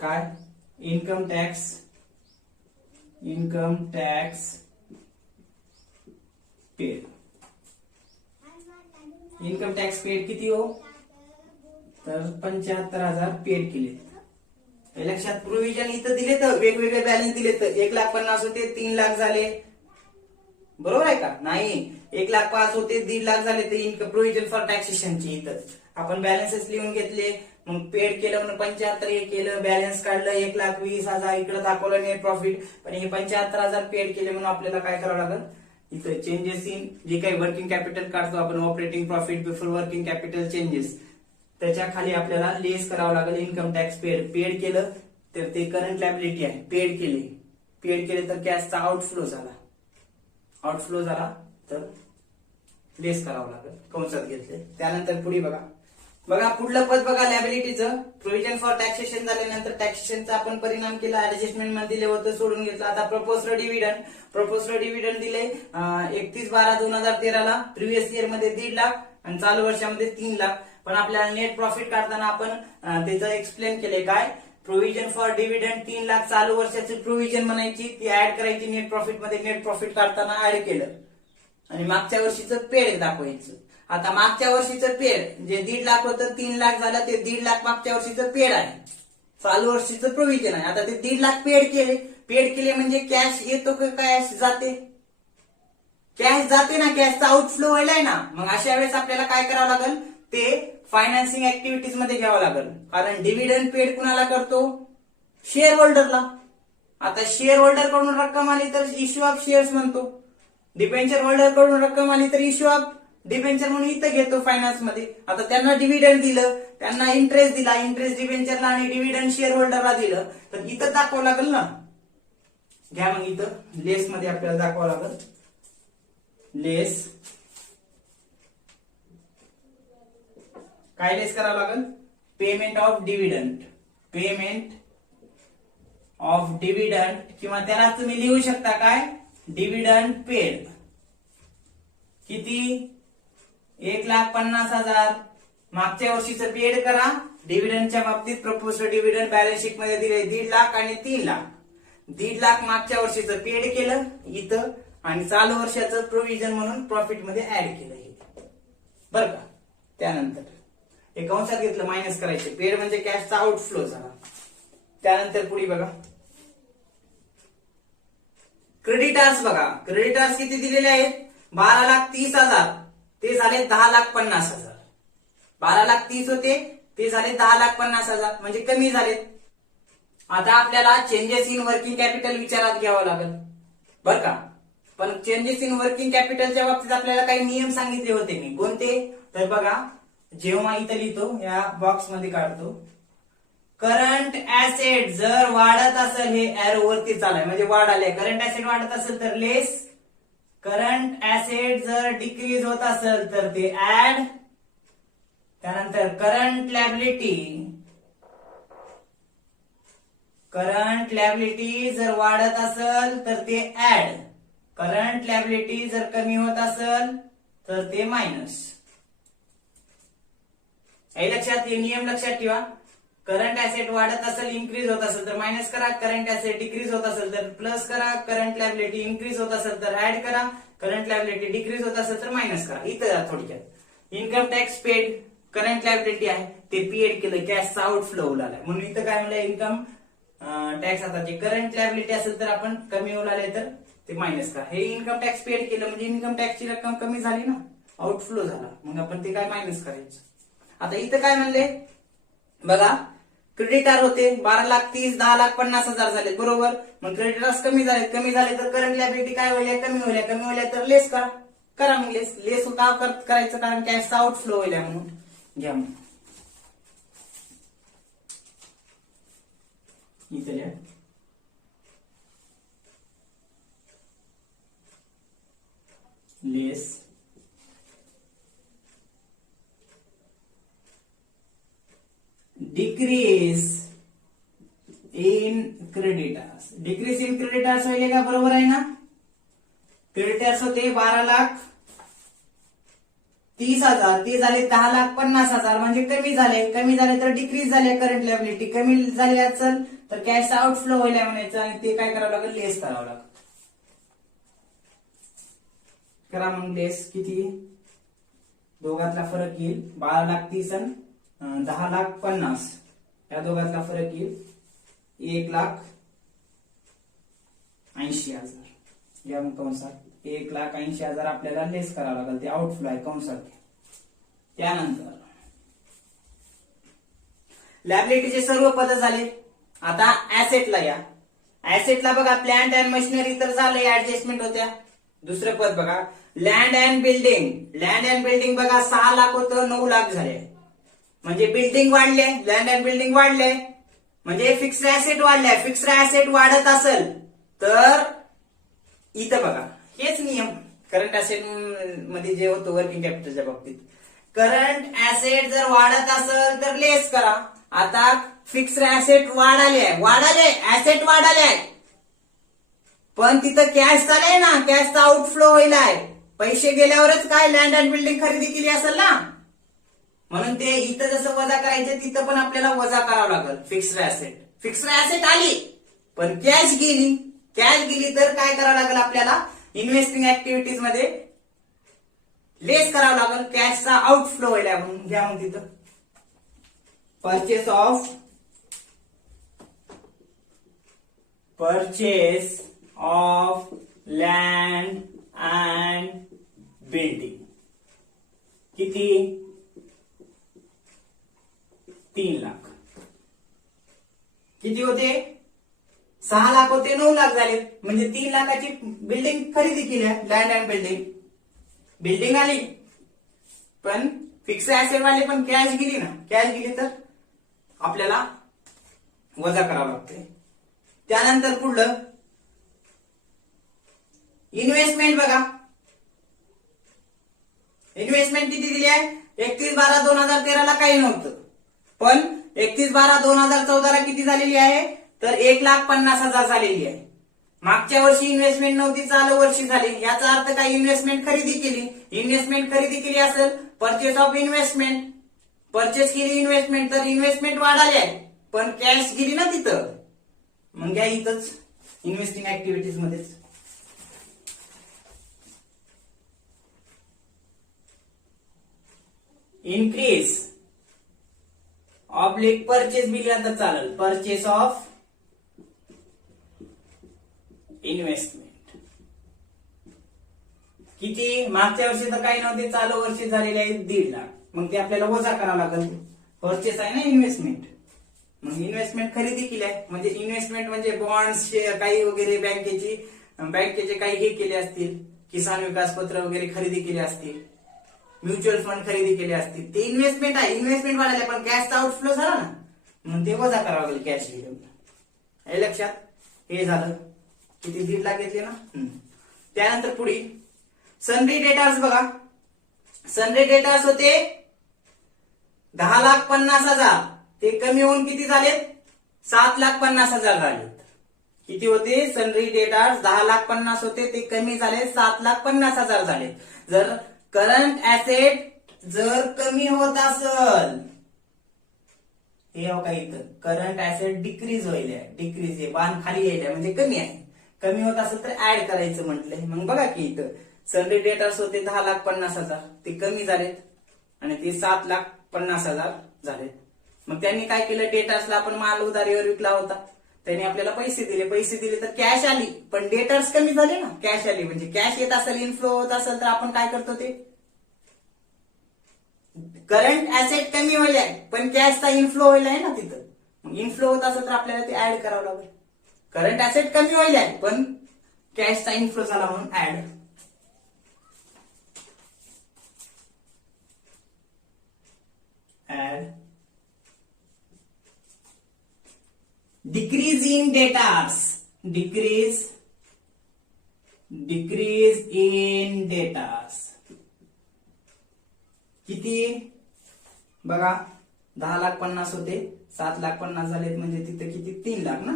काय income tax paid. Income tax paid किती हो तर 75,000 पेड केले. हे लक्षात. प्रोव्हिजन इथं दिले तर वेगवेगळे बॅलन्स दिले तर 1,50,000 होते 3 लाख झाले, बरोबर आहे का? नाही, 1,05,000 होते 1.5 लाख झाले तर इन्कम प्रोव्हिजन फॉर टॅक्सेशनची इथं आपण बॅलन्सेस लिहून घेतले. मग पेड केलं म्हणून 75 हे केलं, बॅलन्स काढलं 1,20,000 इकडे दाखवलं नेट प्रॉफिट. पण हे 75,000 पेड केले म्हणून आपल्याला काय करावं लागेल, इथं चेंजेस इन जे काही वर्किंग कॅपिटल काढतो आपण operating profit before working capital changes, त्याच्या खाली आपल्याला लेस करावं लागेल इन्कम टॅक्स पेड. पेड केलं तर ते करंट लायबिलिटी आहे, पेड केले तर कॅशचा आउटफ्लो झाला तर लेस करावं लागेल, कंसात घेतले. त्यानंतर पुढे बघा पुढलं पद बघा लॅबिलिटीचं. प्रोव्हिजन फॉर टॅक्सेशन झाल्यानंतर टॅक्सेशनचा आपण परिणाम केला, ऍडजस्टमेंट मध्ये दिले होतं सोडून घेतलं. आता प्रपोज्ड डिव्हिडंड दिले 31/12/2013 ला, प्रिव्हियस इयर मध्ये 1.5 लाख आणि चालू वर्षामध्ये 3 लाख. पण आपल्याला नेट प्रॉफिट काढताना आपण त्याचं एक्सप्लेन केले काय, प्रोव्हिजन फॉर डिव्हिडंड 3 लाख चालू वर्षाची प्रोव्हिजन म्हणायची, ती ऍड करायची नेट प्रॉफिट मध्ये, नेट प्रॉफिट काढताना ऍड केलं आणि मागच्या वर्षीचं पेड दाखवायचं. आता मागच्या वर्षीचं पेड जे 1.5 लाख होतं 3 लाख झालं, ते 1.5 लाख मागच्या वर्षीचं पेड आहे, चालू वर्षीचं प्रोव्हिजन आहे. आता ते 1.5 लाख पेड केले म्हणजे कॅश येतो का कॅश जाते? कॅश जाते ना, कॅशचा आउटफ्लो व्हायलाय ना. मग अशा वेळेस आपल्याला काय करावं लागेल, ते फायनान्सिंग ऍक्टिव्हिटीज मध्ये घ्यावं लागेल. कारण डिव्हिडंड पेड कुणाला करतो, शेअर होल्डरला. आता शेअर होल्डर कडून रक्कम आली तर इश्यू ऑफ शेअर्स म्हणतो, डिबेंचर होल्डर कडून रक्कम आली तर इश्यू ऑफ डिबेंचर म्हणून इथं घेतो फायनान्स मध्ये. आता त्यांना डिव्हिडंड दिलं, त्यांना इंटरेस्ट दिला, इंटरेस्ट डिबेंचरला आणि डिव्हिडंड शेअर होल्डरला दिलं, तर इथं दाखवावं लागेल ना. घ्या मग इथं लेस मध्ये आपल्याला दाखवावं लागेल, लेस काय लेस करावं लागेल, पेमेंट ऑफ डिव्हिडंड किंवा त्याला तुम्ही लिहू शकता काय, डिव्हिडंड पेड. किती, 1,50,000 मागच्या वर्षीचं पेड करा. डिव्हिडंडच्या बाबतीत प्रपोज्ड डिव्हिडंड बॅलन्स शीट मध्ये दिले 1.5 लाख आणि 3 लाख. 1.5 लाख मागच्या वर्षीचं पेड केलं इथं आणि चालू वर्षाचं प्रोव्हिजन म्हणून प्रॉफिट मध्ये ऍड केलं बरं का. त्यानंतर हे कंसात घेतलं, मायनस करायचे. पेड म्हणजे कॅशचा आउटफ्लो झाला. त्यानंतर पुढे बघा क्रेडिटार्स. बघा क्रेडिटार्स किती दिलेले आहेत, 12,30,000 ते झाले 10,50,000. 12,30,000 होते ते झाले 10,50,000 म्हणजे कमी झाले. आता आपल्याला चेंजेस इन वर्किंग कॅपिटल विचारात घ्यावं लागेल बर का. पण चेंजेस इन वर्किंग कॅपिटलच्या बाबतीत आपल्याला काही नियम सांगितले होते मी. कोणते, तर बघा जेव्हा इथं लिहितो या बॉक्स मध्ये काढतो, करंट ऍसेट जर वाढत असेल, हे एरो वरती चालय म्हणजे वाढाले, करंट ऍसेट वाढत असेल तर लेस, करंट ऍसेट जर डिक्रीज होत असेल तर ते ऍड. त्यानंतर करंट लॅबिलिटी जर वाढत असेल तर ते ऍड, करंट लॅबिलिटी जर कमी होत असेल तर ते मायनस. हे लक्षात, हे नियम लक्षात ठेवा. करंट ऍसेट वाढत असेल, इन्क्रीज होत असेल तर मायनस करा, करंट ऍसेट डिक्रीज होत असेल तर प्लस करा, करंट लॅबिलिटी इन्क्रीज होत असेल तर ऍड करा, करंट लॅबिलिटी डिक्रीज होत असेल तर मायनस करा. इथं थोडक्यात income tax paid, current liability आहे ते पेड केलं, कॅशचा आउटफ्लो झालाय म्हणून इथं काय म्हणलं, इन्कम टॅक्स. आता जे करंट लॅबिलिटी असेल तर आपण कमी उलाले तर ते मायनस करा. हे इन्कम टॅक्स पेड केलं म्हणजे इन्कम टॅक्सची रक्कम कमी झाली ना, आउटफ्लो झाला, मग आपण ते काय मायनस करायचं. आता इथं काय म्हणले बघा, क्रेडिटार होते 12,30,000 10,50,000 झाले बरोबर. मग क्रेडिटार्स कमी झाले तर करंट लॅबिलिटी काय होईल, कमी होईल तर लेस करा मग लेस का करायचं, कारण कॅशचा आउटफ्लो होईल म्हणून. घ्या मग इथे लिहा, लेस डिक्रीज इन क्रेडिटार्स. डिक्रीज इन क्रेडिटार्स होईल का, बरोबर आहे ना. क्रेडिटार्स होते 12,30,000 ते झाले 10,50,000 म्हणजे कमी झाले तर डिक्रीज झाले. करंट लॅबिलिटी कमी झाली असेल तर कॅशचा आउटफ्लो होईल म्हणायचं आणि ते काय करावं लागेल, लेस करावं लागेल. करा मग लेस. किती, दोघातला फरक येईल 12,30,000 आणि 10,50,000 या दोघातला फरक येईल 1,80,000 या मग कंसात 1,80,000 आपल्याला लेस करावं लागेल, ते आउटफ्लो आहे कंसात. त्यानंतर लॅबिलिटीचे सर्व पद झाले. आता ऍसेटला या. ऍसेटला बघा प्लांट अँड मशिनरी तर झाले, ऍडजस्टमेंट होत्या. दुसरं पद बघा land and building. Land and building बघा 6 लाख होतं 9 लाख झाले, म्हणजे बिल्डिंग वाढले, लँड अँड बिल्डिंग वाढले म्हणजे फिक्स्ड ऍसेट वाढले. फिक्स्ड ऍसेट वाढत असेल तर इथं बघा हेच नियम करंट ऍसेट मध्ये जे होतं वर्किंग कॅपिटलच्या बाबतीत. करंट ऍसेट जर वाढत असेल तर लेस करा. आता फिक्स्ड ऍसेट वाढाले ऍसेट वाढाले, पण तिथं कॅश चालय ना, कॅशचा आउटफ्लो होईल आहे. पैसे गेल्यावरच काय लँड अँड बिल्डिंग खरेदी केली असेल ना, म्हणून ते इथं जसं वजा करायचं तिथं पण आपल्याला वजा करावं लागेल. फिक्स्ड ऍसेट आली पण कॅश गेली. कॅश गेली तर काय करावं लागेल आपल्याला इन्व्हेस्टिंग ऍक्टिव्हिटीज मध्ये लेस करावं लागेल. कॅशचा आउटफ्लो होईल म्हणून घ्या मग तिथं purchase of land and building किती 3 लाख. किती होते 6 लाख होते 9 लाख झाले, म्हणजे 3 लाखाची बिल्डिंग खरेदी केली. लँड अँड बिल्डिंग आली पण फिक्स्ड ऍसेट वाले पण कॅश गेली ना, कॅश गेली तर आपल्याला वजा करावं लागते. त्यानंतर पुढलं इन्व्हेस्टमेंट बघा. इन्व्हेस्टमेंट किती दिली आहे 31/12/2013 ला काही नव्हतं, पण 31/12/2014 ला किती झालेली आहे तर 1,50,000 झालेली आहे. मागच्या वर्षी इन्व्हेस्टमेंट नव्हती, चालू वर्षी झाली. याचा अर्थ काय इन्व्हेस्टमेंट खरेदी केली. इन्व्हेस्टमेंट खरेदी केली असेल परचेस ऑफ इन्व्हेस्टमेंट, परचेस केली इन्व्हेस्टमेंट तर इन्व्हेस्टमेंट वाढाली आहे पण कॅश गेली ना तिथं, मग या इथंच इन्व्हेस्टिंग ऍक्टिव्हिटीज मध्येच. इन्क्रीज ऑब्लिक परचेस बिल आता चालेल. परचेस ऑफ इन्व्हेस्टमेंट किती मागच्या वर्षी तर काही नव्हते, चालू वर्षी झालेले आहे 1.5 लाख, मग ते आपल्याला वजा करावं लागेल. परचेस आहे ना इन्व्हेस्टमेंट, मग इन्व्हेस्टमेंट खरेदी केली आहे. म्हणजे इन्व्हेस्टमेंट म्हणजे बॉन्ड्स काही वगैरे बँकेचे काही हे केले असतील, किसान विकास पत्र वगैरे खरेदी केले असतील, म्युच्युअल फंड खरेदी केले असतील, ते इन्व्हेस्टमेंट आहे. इन्व्हेस्टमेंट वाढायला पण कॅशचा आउटफ्लो झाला ना, मग ते वजा करावं लागेल कॅश घेऊन. हे लक्षात. हे झालं किती 1.5 लाख घेतले ना. त्यानंतर पुढे सनरी डेटर्स बघा. सनरी डेटर्स होते 10,50,000, ते कमी होऊन किती झालेत 7,50,000 झालेत. किती होते सनरी डेटर्स 10,50,000 होते, ते कमी झाले 7,50,000 झाले. जर करंट ऍसेट जर कमी होत असेल, हे बघा इथं करंट ऍसेट डिक्रीज होईल, डिक्रीज आहे बाण खाली येईल म्हणजे कमी आहे. कमी होत असेल तर ऍड करायचं म्हटलंय. मग बघा की इथं सनरी डेटर्स होते 10,50,000, ते कमी झालेत आणि ते 7,50,000 झालेत. मग त्यांनी काय केलं, डेटर्सला आपण माल उधारीवर विकला होता, त्यांनी आपल्याला पैसे दिले तर कॅश आली, पण डेटर्स कमी झाले ना, कॅश आली. म्हणजे कॅश येत असेल, इन्फ्लो होत असेल तर आपण काय करतो ते करंट ऍसेट कमी होईल आहे पण कॅशचा इन्फ्लो होईल आहे ना तिथं. मग इन्फ्लो होत असेल तर आपल्याला ते ऍड करावं लागेल. करंट ऍसेट कमी होईल आहे पण कॅशचा इन्फ्लो झाला म्हणून add. Decrease in debtors. Decrease in debtors किती बघा 10,50,000 होते 7,50,000 झालेत, म्हणजे तिथे किती 3 लाख ना,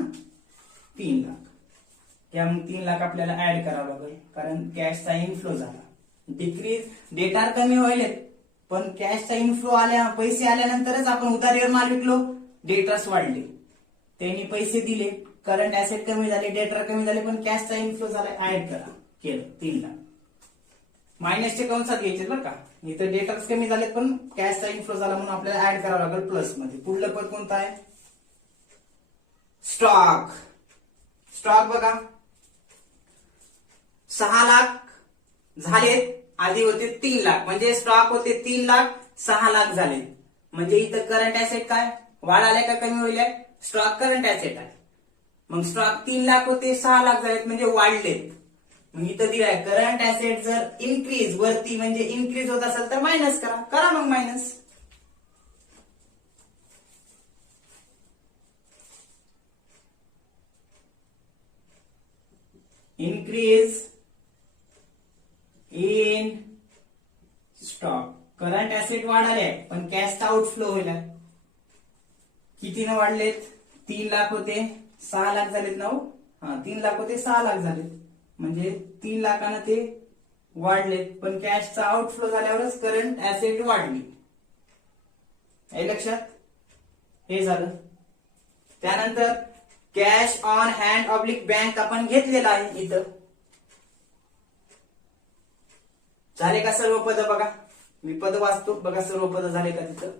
3 लाख. त्यामुळे 3 लाख आपल्याला ऍड करावं लागेल कारण कॅशचा इन्फ्लो झाला. डिक्रीज डेटार कमी होईल पण कॅशचा इन्फ्लो आल्या, पैसे आल्यानंतरच आपण उधारीवर माल विकलो, डेटर्स वाढले, त्यांनी पैसे दिले, करंट ऍसेट कमी झाले, डेटर कमी झाले पण कॅशचा इन्फ्लो झाला, ऍड करा केलं 3 लाख. मायनसचे कंसात घ्यायचे बरं का, इथं डेटर्स कमी झालेत पण कॅशचा इन्फ्लो झाला म्हणून आपल्याला ऍड करावं लागेल प्लस मध्ये. पुढलं पद कोणतं आहे स्टॉक स्टॉक बघा 6 लाख झालेत, आधी होते 3 लाख, म्हणजे स्टॉक होते 3 लाख 6 लाख झाले, म्हणजे इथं करंट ऍसेट काय वाढायला का कमी होईल? स्टॉक करंट ऍसेट आहे. मग स्टॉक 3 लाख होते 6 लाख झालेत म्हणजे वाढलेत. मग इथं दिलाय करंट ऍसेट जर इन्क्रीज वरती म्हणजे इन्क्रीज होत असेल तर मायनस करा मग minus. Increase in stock, current asset वाढाले पण कॅशचा आउटफ्लो होईल. कितीनं वाढलेत? 3 लाख होते 6 लाख झालेत ना. 3 लाख होते 6 लाख झालेत, म्हणजे 3 लाखानं ते वाढलेत पण कॅशचा आउटफ्लो झाल्यावरच करंट ऍसेट वाढली. हे लक्षात, हे झालं. त्यानंतर cash on hand oblique bank आपण घेतलेला आहे इथं. झाले का सर्व पद? बघा मी पद वाचतो, बघा सर्व पद झाले का तिथं.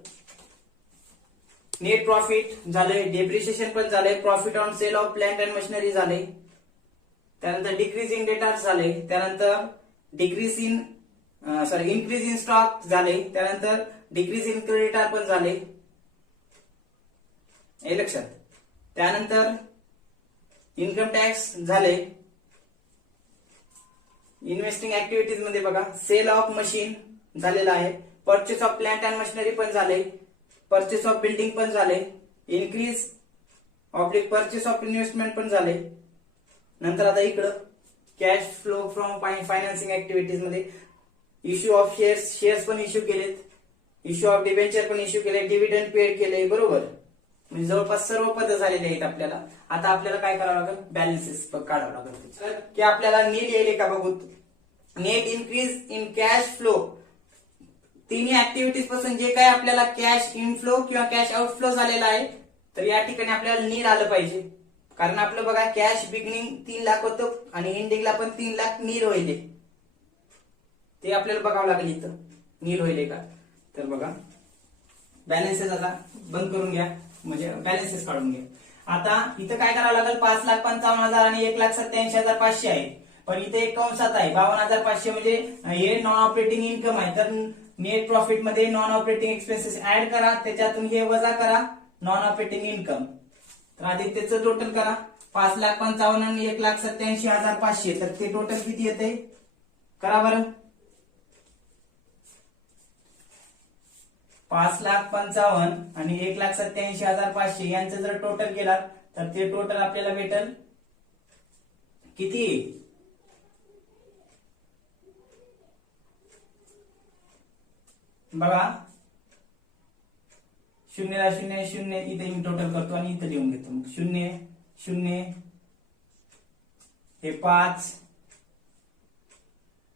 नेट प्रॉफिट झालंय, डेप्रिशिएशन पण झालंय, profit on sale of plant and machinery झाले, त्यानंतर डिक्रीज इन डेटार्स झाले, त्यानंतर इन्क्रीज इन स्टॉक झाले, त्यानंतर डिक्रीज इन क्रेडिटार पण झाले, हे लक्षात. त्यानंतर इन्कम टॅक्स झाले. इन्व्हेस्टिंग ऍक्टिव्हिटीज मध्ये बघा सेल ऑफ मशीन झालेला आहे, purchase of plant and machinery पण झाले, परचेस ऑफ बिल्डिंग पण झाले, increase oblique purchase of investment पण झाले. नंतर आता इकडं cash flow from financing activities मध्ये इश्यू ऑफ शेअर्स पण इश्यू केलेत, इश्यू ऑफ डिबेंचर पण इश्यू केले, डिव्हिडंड पेड केले, बरोबर. म्हणजे जवळपास सर्व पद झालेले आहेत आपल्याला. आता आपल्याला काय करावं लागेल? बॅलन्सेस काढावं लागेल की आपल्याला नीट येईल का बघू. Net increase in cash flow, तिन्ही ऍक्टिव्हिटीज पासून जे काय आपल्याला कॅश इनफ्लो किंवा कॅश आउटफ्लो झालेला आहे, तर या ठिकाणी आपल्याला नीट आलं पाहिजे. कारण आपलं बघा कॅश बिगिनिंग 3 लाख होतं आणि एंडिंगला पण 3 लाख नील होईल, ते आपल्याला बघावं लागेल इथं नील होईल का. तर बघा बॅलन्सेस आता बंद करून घ्या, म्हणजे बॅलन्सेस काढून घ्या. आता इथं काय करावं लागेल? 5,55,000 आणि 1,87,500 आहे, पण इथे एक कंसात आहे 52,500, म्हणजे हे नॉन ऑपरेटिंग इन्कम आहे. तर नेट प्रॉफिट मध्ये नॉन ऑपरेटिंग एक्सपेन्सेस ऍड करा, त्याच्यातून हे वजा करा नॉन ऑपरेटिंग इन्कम. तर आधी त्याचं टोटल करा 5,55,000 आणि 1,87,500, तर ते टोटल किती येते करा बरं. 5,55,000 आणि 1,87,500 यांचं जर टोटल केला तर ते टोटल आपल्याला भेटल किती? बघा 0 0 0 इथे मी टोटल करतो आणि इथे लिहून घेतो. 0 0 हे 5,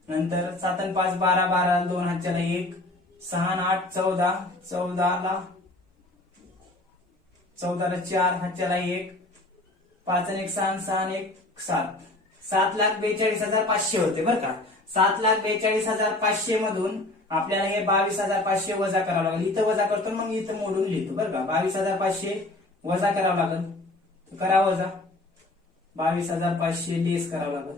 नंतर 7 आणि 5 12, 12 2 हातच्याला 1, 6 आणि 8 14, 14ला 4 हातच्याला 1, 5 आणि 1 6, 6 आणि 1 7, 7,42,500 होते बरं का. 7,42,500 मधून आपल्याला हे 22,500 वजा करावं लागेल. इथं वजा करतो मग इथं मोडून लिहितो बरं का. 22,500 वजा करावं लागेल, करा वजा. 22,500 लेस करावं लागेल.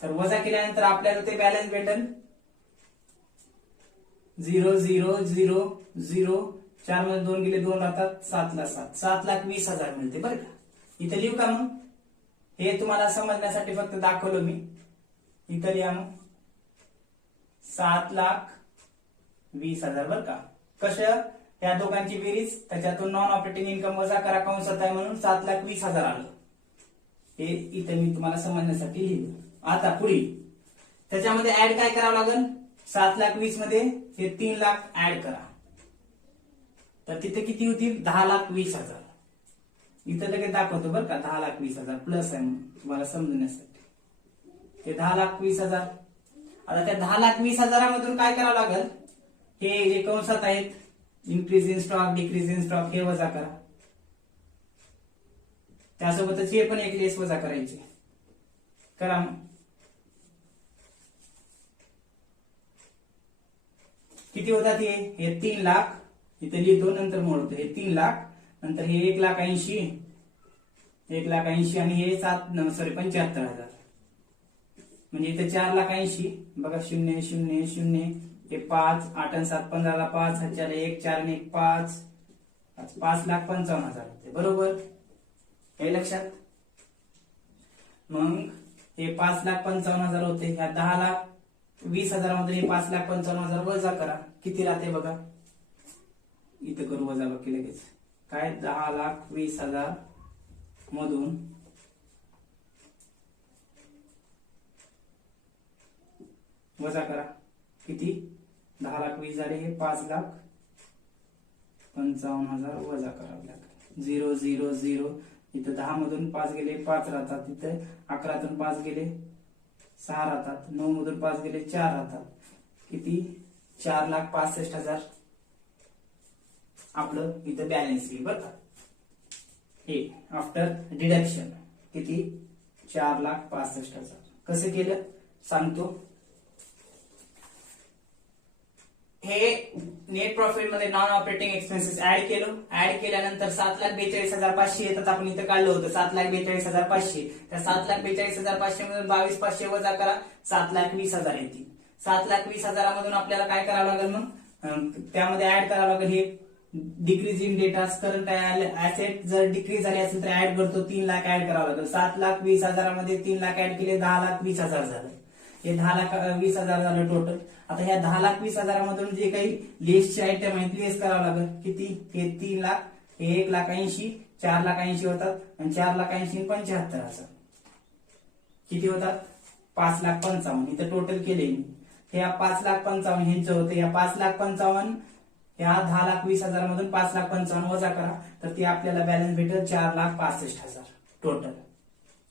तर वजा केल्यानंतर आपल्याला ते बॅलन्स भेटेल 0 0 0 0, 4 मध्ये 2 गेले 2 राहतात, 7ला 7, 7,20,000 मिळते बरं का. इथं लिहू का मग? हे तुम्हाला समजण्यासाठी फक्त दाखवलं मी. इथं लिहा मग 7,20,000 बरं का. कसं? त्या दोघांची बेरीज, त्याच्यातून नॉन ऑपरेटिंग इन्कम वजा करा, कंसात आहे म्हणून 7,20,000 आलं. हे इथं मी तुम्हाला समजण्यासाठी लिहिलं. आता पुढील त्याच्यामध्ये ऍड काय करावं लागेल? 7,20,000 मध्ये हे 3 लाख ऍड करा, तर तिथे किती होतील? 10,20,000. इथं लगेच दाखवतो बरं का 10,20,000 प्लस आहे म्हणून तुम्हाला समजण्यासाठी. ते 10,20,000. आता त्या 10,20,000 मधून काय करावं लागेल? हे जे कंसात आहेत increase in stock, decrease in stock, हे वजा करा. त्यासोबतच हे पण एक लेस वजा करायचे. करा मग. किती होतात हे 3 लाख, इथे लिहितो नंतर मोडतो. हे 3 लाख, नंतर हे 1,80,000, 1,80,000 आणि हे 75,000. म्हणजे इथे 4,80,000 बघा. 0 0 0 हे 5, 8 आणि 7 15ला 5, 1 4 आणि 1 5, 5,55,000 होते. बरोबर, हे लक्षात. मग हे 5,55,000 होते. ह्या 10,20,000 मध्ये हे 5,55,000 वजा करा. किती राहते बघा. इथं करू वजा बाकी लगेच. काय 10,20,000 मधून वजा करा. किती 10,20,000 झाले. हे 5,55,000 वजा करावे लागेल. 0 0 0. इथं 10 मधून 5 गेले 5 राहतात. इथं 11तून 5 गेले 6 राहतात. 9 मधून 5 गेले 4 राहतात. किती 4,65,000 आपलं इथं बॅलन्स येईल बरं का. हे आफ्टर डिडक्शन किती 4,65,000. कसं केलं सांगतो. हे नेट प्रॉफिट मध्ये नॉन ऑपरेटिंग एक्सपेन्सेस ऍड केलं. ऍड केल्यानंतर 7,42,500 येतात. आपण इथं काढलं होतं 7,42,500. त्या 7,42,500 मधून 22,500 वजा करा. 7,20,000 येतील. 7,20,000 मधून आपल्याला काय करावं लागेल. मग त्यामध्ये ऍड करावं लागेल हे decrease in data current asset. जर डिक्रीज झाले असेल तर ऍड करतो. 3 लाख ऍड करावं लागेल. 7,20,000 मध्ये 3 लाख ऍड केले 10,20,000 झालं. हे 10,20,000 झालं टोटल. आता ह्या 10,20,000 मधून जे काही लिस्टचे आयटम आहेत लेस करावं लागेल. किती हे 3 लाख, हे 1,80,000, 4,80,000 होतात आणि 4,80,000 75,000 किती होतात 5,55,000. इथं टोटल केले मी. ह्या 5,55,000 ह्यांचं होतं. या 5,55,000 ह्या 10,20,000 मधून 5,55,000 वजा करा तर ते आपल्याला बॅलन्स भेटेल 4,65,000 टोटल.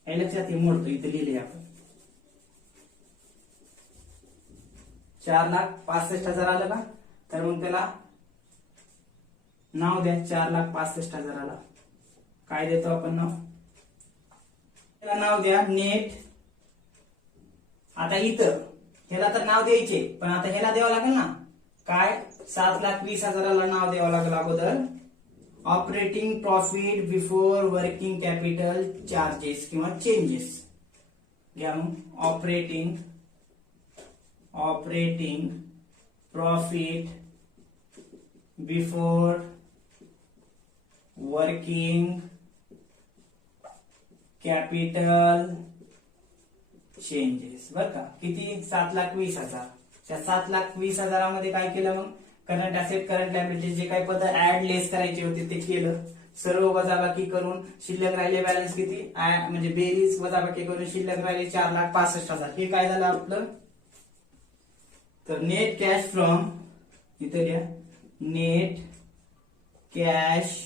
हे लक्षात हे मोडतो. इथे लिहिले आपण 4,65,000 आलं का. तर मग त्याला नाव द्या. 4,65,000 काय देतो आपण नाव. त्याला नाव द्या नेट. आता इथं ह्याला तर नाव द्यायचे पण आता ह्याला द्यावं लागेल ना. काय 7,20,000 नाव द्यावं लागेल अगोदर. Operating profit before working capital charges किंवा चेंजेस घ्या. मग operating profit before working capital changes. बर का. किती 7,20,000. त्या 7,20,000 मध्ये काय केलं मग करंट ऍसेट करंट लायबिलिटी जे काही पद ऍड लेस करायचे होते ते केलं. सर्व वजाबाकी करून शिल्लक राहिले बॅलन्स किती म्हणजे बेरीज वजाबाकी करून शिल्लक राहिले 4,65,000. हे काय झालं आपलं. तर नेट कॅश फ्रॉम इथे द्या. नेट कॅश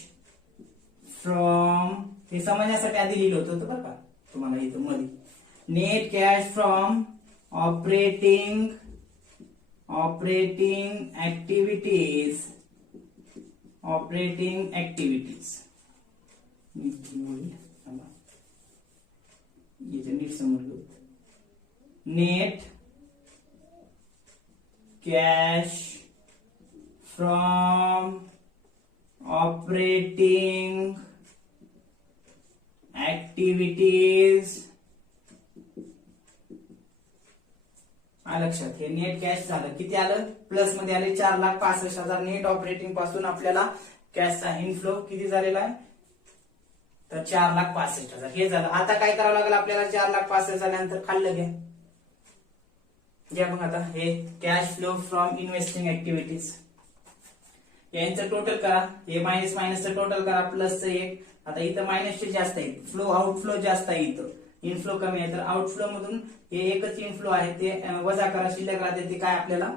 फ्रॉम हे समजण्यासाठी आधी लिहिलं होतं बरं का तुम्हाला इथं मध्ये. Net cash from operating activities नीट समजलो. Net cash from operating activities. लक्षात हे नेट कॅश झालं. किती आलं प्लस मध्ये आले 4,65,000. नेट ऑपरेटिंग पासून आपल्याला कॅशचा इनफ्लो किती झालेला आहे तर 4,65,000 हे झालं. आता काय करावं लागेल आपल्याला 4,65,000 झाल्यानंतर खाल्लं घ्या. मग आता हे cash flow from investing activities यांचं टोटल करा. हे मायनस मायनसचं टोटल करा प्लसचं 1. आता इथं मायनसचे जास्त आहे. फ्लो आउटफ्लो जास्त आहे. इथं इनफ्लो कमी आहे तर आउटफ्लो मधून हे एकच इनफ्लो आहे ते वजा करा. शिल्लक राहते ते काय आपल्याला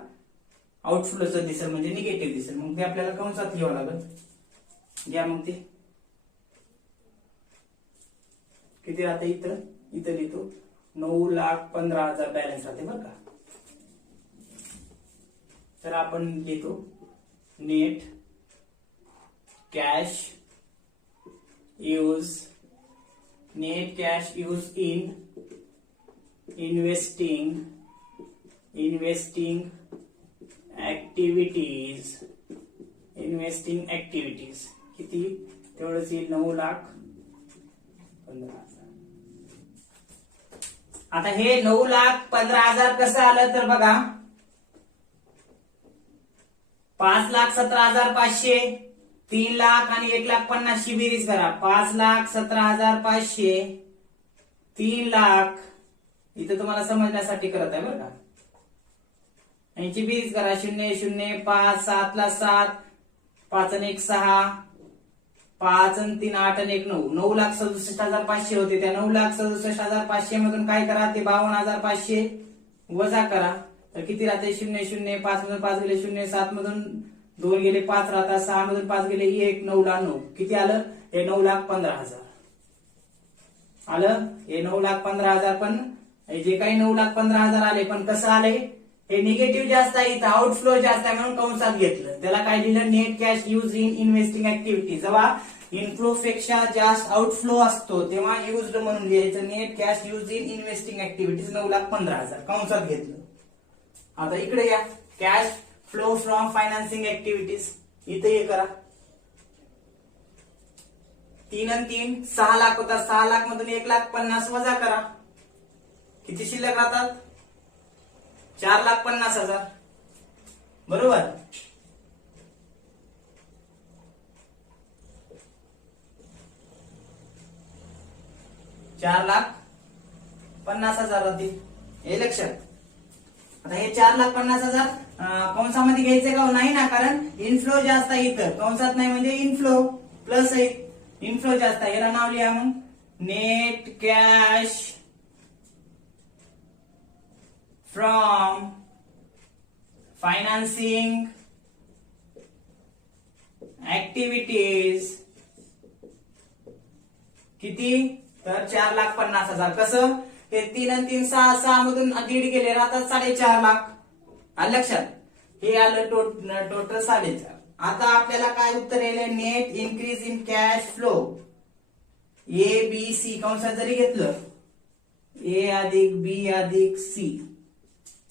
आउटफ्लोचं दिसेल म्हणजे निगेटिव्ह दिसेल. मग ते आपल्याला कंसात लिहावं लागेल. घ्या मग ते किती राहते इथं लिहितो 9,15,000 बॅलन्स राहते बरं का. तर आपण लिहितो net cash use in investing activities investing activities किती तेवढंच येईल 9,15,000. आता हे 9,15,000 कसं आलं तर बघा 5,17,500 3 लाख आणि 1,50,000 ची बेरीज करा. 5,17,500 3 लाख इथं तुम्हाला समजण्यासाठी करत आहे बरं का. यांची बेरीज करा 0 0 5 7 ला 7 5 आणि 1 6 5 आणि 3 8 आणि 1 9 9,67,500 होते. त्या 9,67,500 मधून काय करा ते 52,500 वजा करा तर किती राहते 0 0 5 मधून 5 गेले 0 7 मधून 2 गेले 5 राहतात 6 मधून 5 गेले 1 9 ला 9 किती आलं हे 9,15,000 आलं. हे 9,15,000 पण हे जे काही 9,15,000 आले पण कसं आले हे निगेटिव्ह जास्त आहे इथं आउटफ्लो जास्त आहे म्हणून कंसात घेतलं. त्याला काय लिहिलं net cash use in investing activity. जेव्हा इनफ्लो पेक्षा जास्त आउटफ्लो असतो तेव्हा युज्ड म्हणून लिहायचं net cash use in investing activities 9,15,000 कंसात घेतलं. आता इकडे या cash flow from financing activities इथे हे करा 3 आणि 3 6 लाख होता 6 लाख मधून 1,50,000 वजा करा किती शिल्लक राहतात 4,50,000 बरोबर. $4,50,000 राहतील हे लक्षात. आता हे 4,50,000 कंसामध्ये घ्यायचे का नाही ना कारण इनफ्लो जास्त आहे इथं कंसात नाही म्हणजे इनफ्लो प्लस आहे इनफ्लो जास्त आहे. याला नाव लिहा मग net cash from financing activities किती तर 4,50,000. कसं हे 3 आणि 3 6 6 मधून 1.5 गेले राहतात 4.5 लाख आलं लक्षात. हे आलं टोटल 4.5. आता आपल्याला काय उत्तर येईल net increase in cash flow A B C कंसात जरी घेतलं ए अधिक बी अधिक सी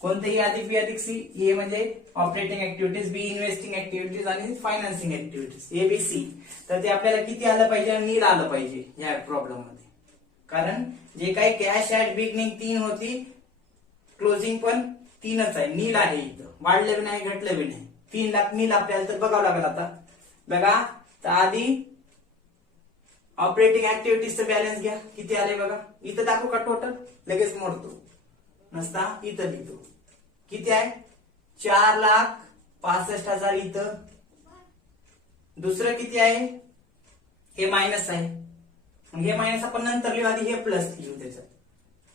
कोणतेही अधिक बी अधिक सी ए म्हणजे operating activities B investing activities आणि financing activities A B C तर ते आपल्याला किती आलं पाहिजे नील आलं पाहिजे या प्रॉब्लेम मध्ये. कारण जे काही कॅश ऍट बिगनिंग 3 होती क्लोजिंग पण 3च आहे नील आहे इथं वाढलं बी नाही घटलं बी नाही 3 लाख नील आपल्याला तर बघावं लागेल. आता बघा तर आधी ऑपरेटिंग ऍक्टिव्हिटीजचं बॅलन्स घ्या किती आले बघा इथं दाखवू का टोटल लगेच मोडतो नसता इथं लिहितो किती आहे 4,65,000 इथं. दुसरं किती आहे हे मायनस आहे मग हे मायनस आपण नंतर लिहू आधी हे प्लस लिहू त्याच्यात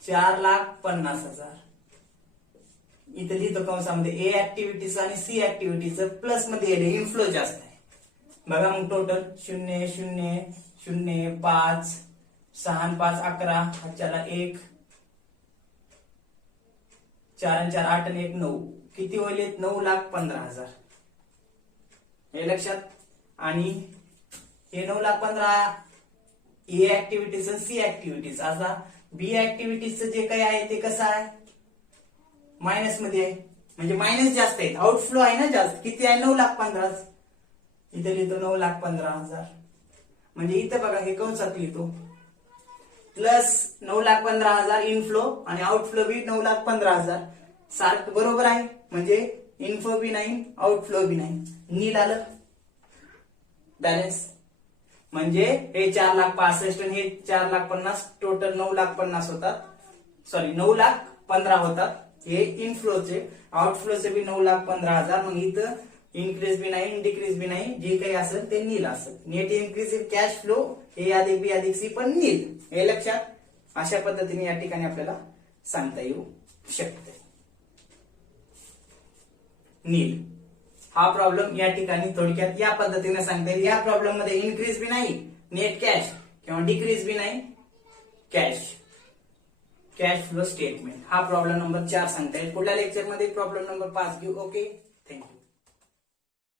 4,50,000 इथे लिहितो कंसामध्ये ए ऍक्टिव्हिटीज आणि सी ऍक्टिव्हिटीज प्लस मध्ये येईल इनफ्लो जास्त आहे बघा. मग टोटल 0 0 0 5 6 5 11 ह्याच्याला 1 4 आणि 4 8 आणि 1 9 किती होईल 9,15,000 हे लक्षात. आणि हे 9,15,000 ए ऍक्टिव्हिटीज आणि सी ऍक्टिव्हिटीज. आता बी ऍक्टिव्हिटीजचं जे काही आहे ते कसं आहे मायनस मध्ये आहे म्हणजे मायनस जास्त आहे आउटफ्लो आहे ना जास्त किती आहे 9,15,000 इथे लिहितो 9,15,000 म्हणजे इथं बघा हे कंसात लिहितो प्लस 9,15,000 इनफ्लो आणि आउटफ्लो बी 9,15,000 सारखं बरोबर आहे म्हणजे इनफ्लो बी नाही आउटफ्लो बी नाही नील आलं बॅलन्स. म्हणजे हे 4,65,000 आणि हे 4,50,000 टोटल 9,50,000 होतात सॉरी 9,15,000 होतात. हे इनफ्लोचे आउटफ्लोचे बी 9,15,000 मग इथं इन्क्रीज बी नाही डिक्रीज बी नाही जे काही असेल ते नील असेल. Net increase in cash flow A अधिक बी अधिक सी पण नील हे लक्षात. अशा पद्धतीने या ठिकाणी आपल्याला सांगता येऊ शकते नील. हा प्रॉब्लेम या ठिकाणी थोडक्यात या पद्धतीने सांगता येईल. या प्रॉब्लेम मध्ये इन्क्रीज बी नाही नेट कॅश किंवा डिक्रीज बी नाही कॅश फ्लो स्टेटमेंट. हा प्रॉब्लेम नंबर 4 सांगता येईल. पुढल्या लेक्चर मध्ये प्रॉब्लेम नंबर 5 घेऊ. Okay thank you.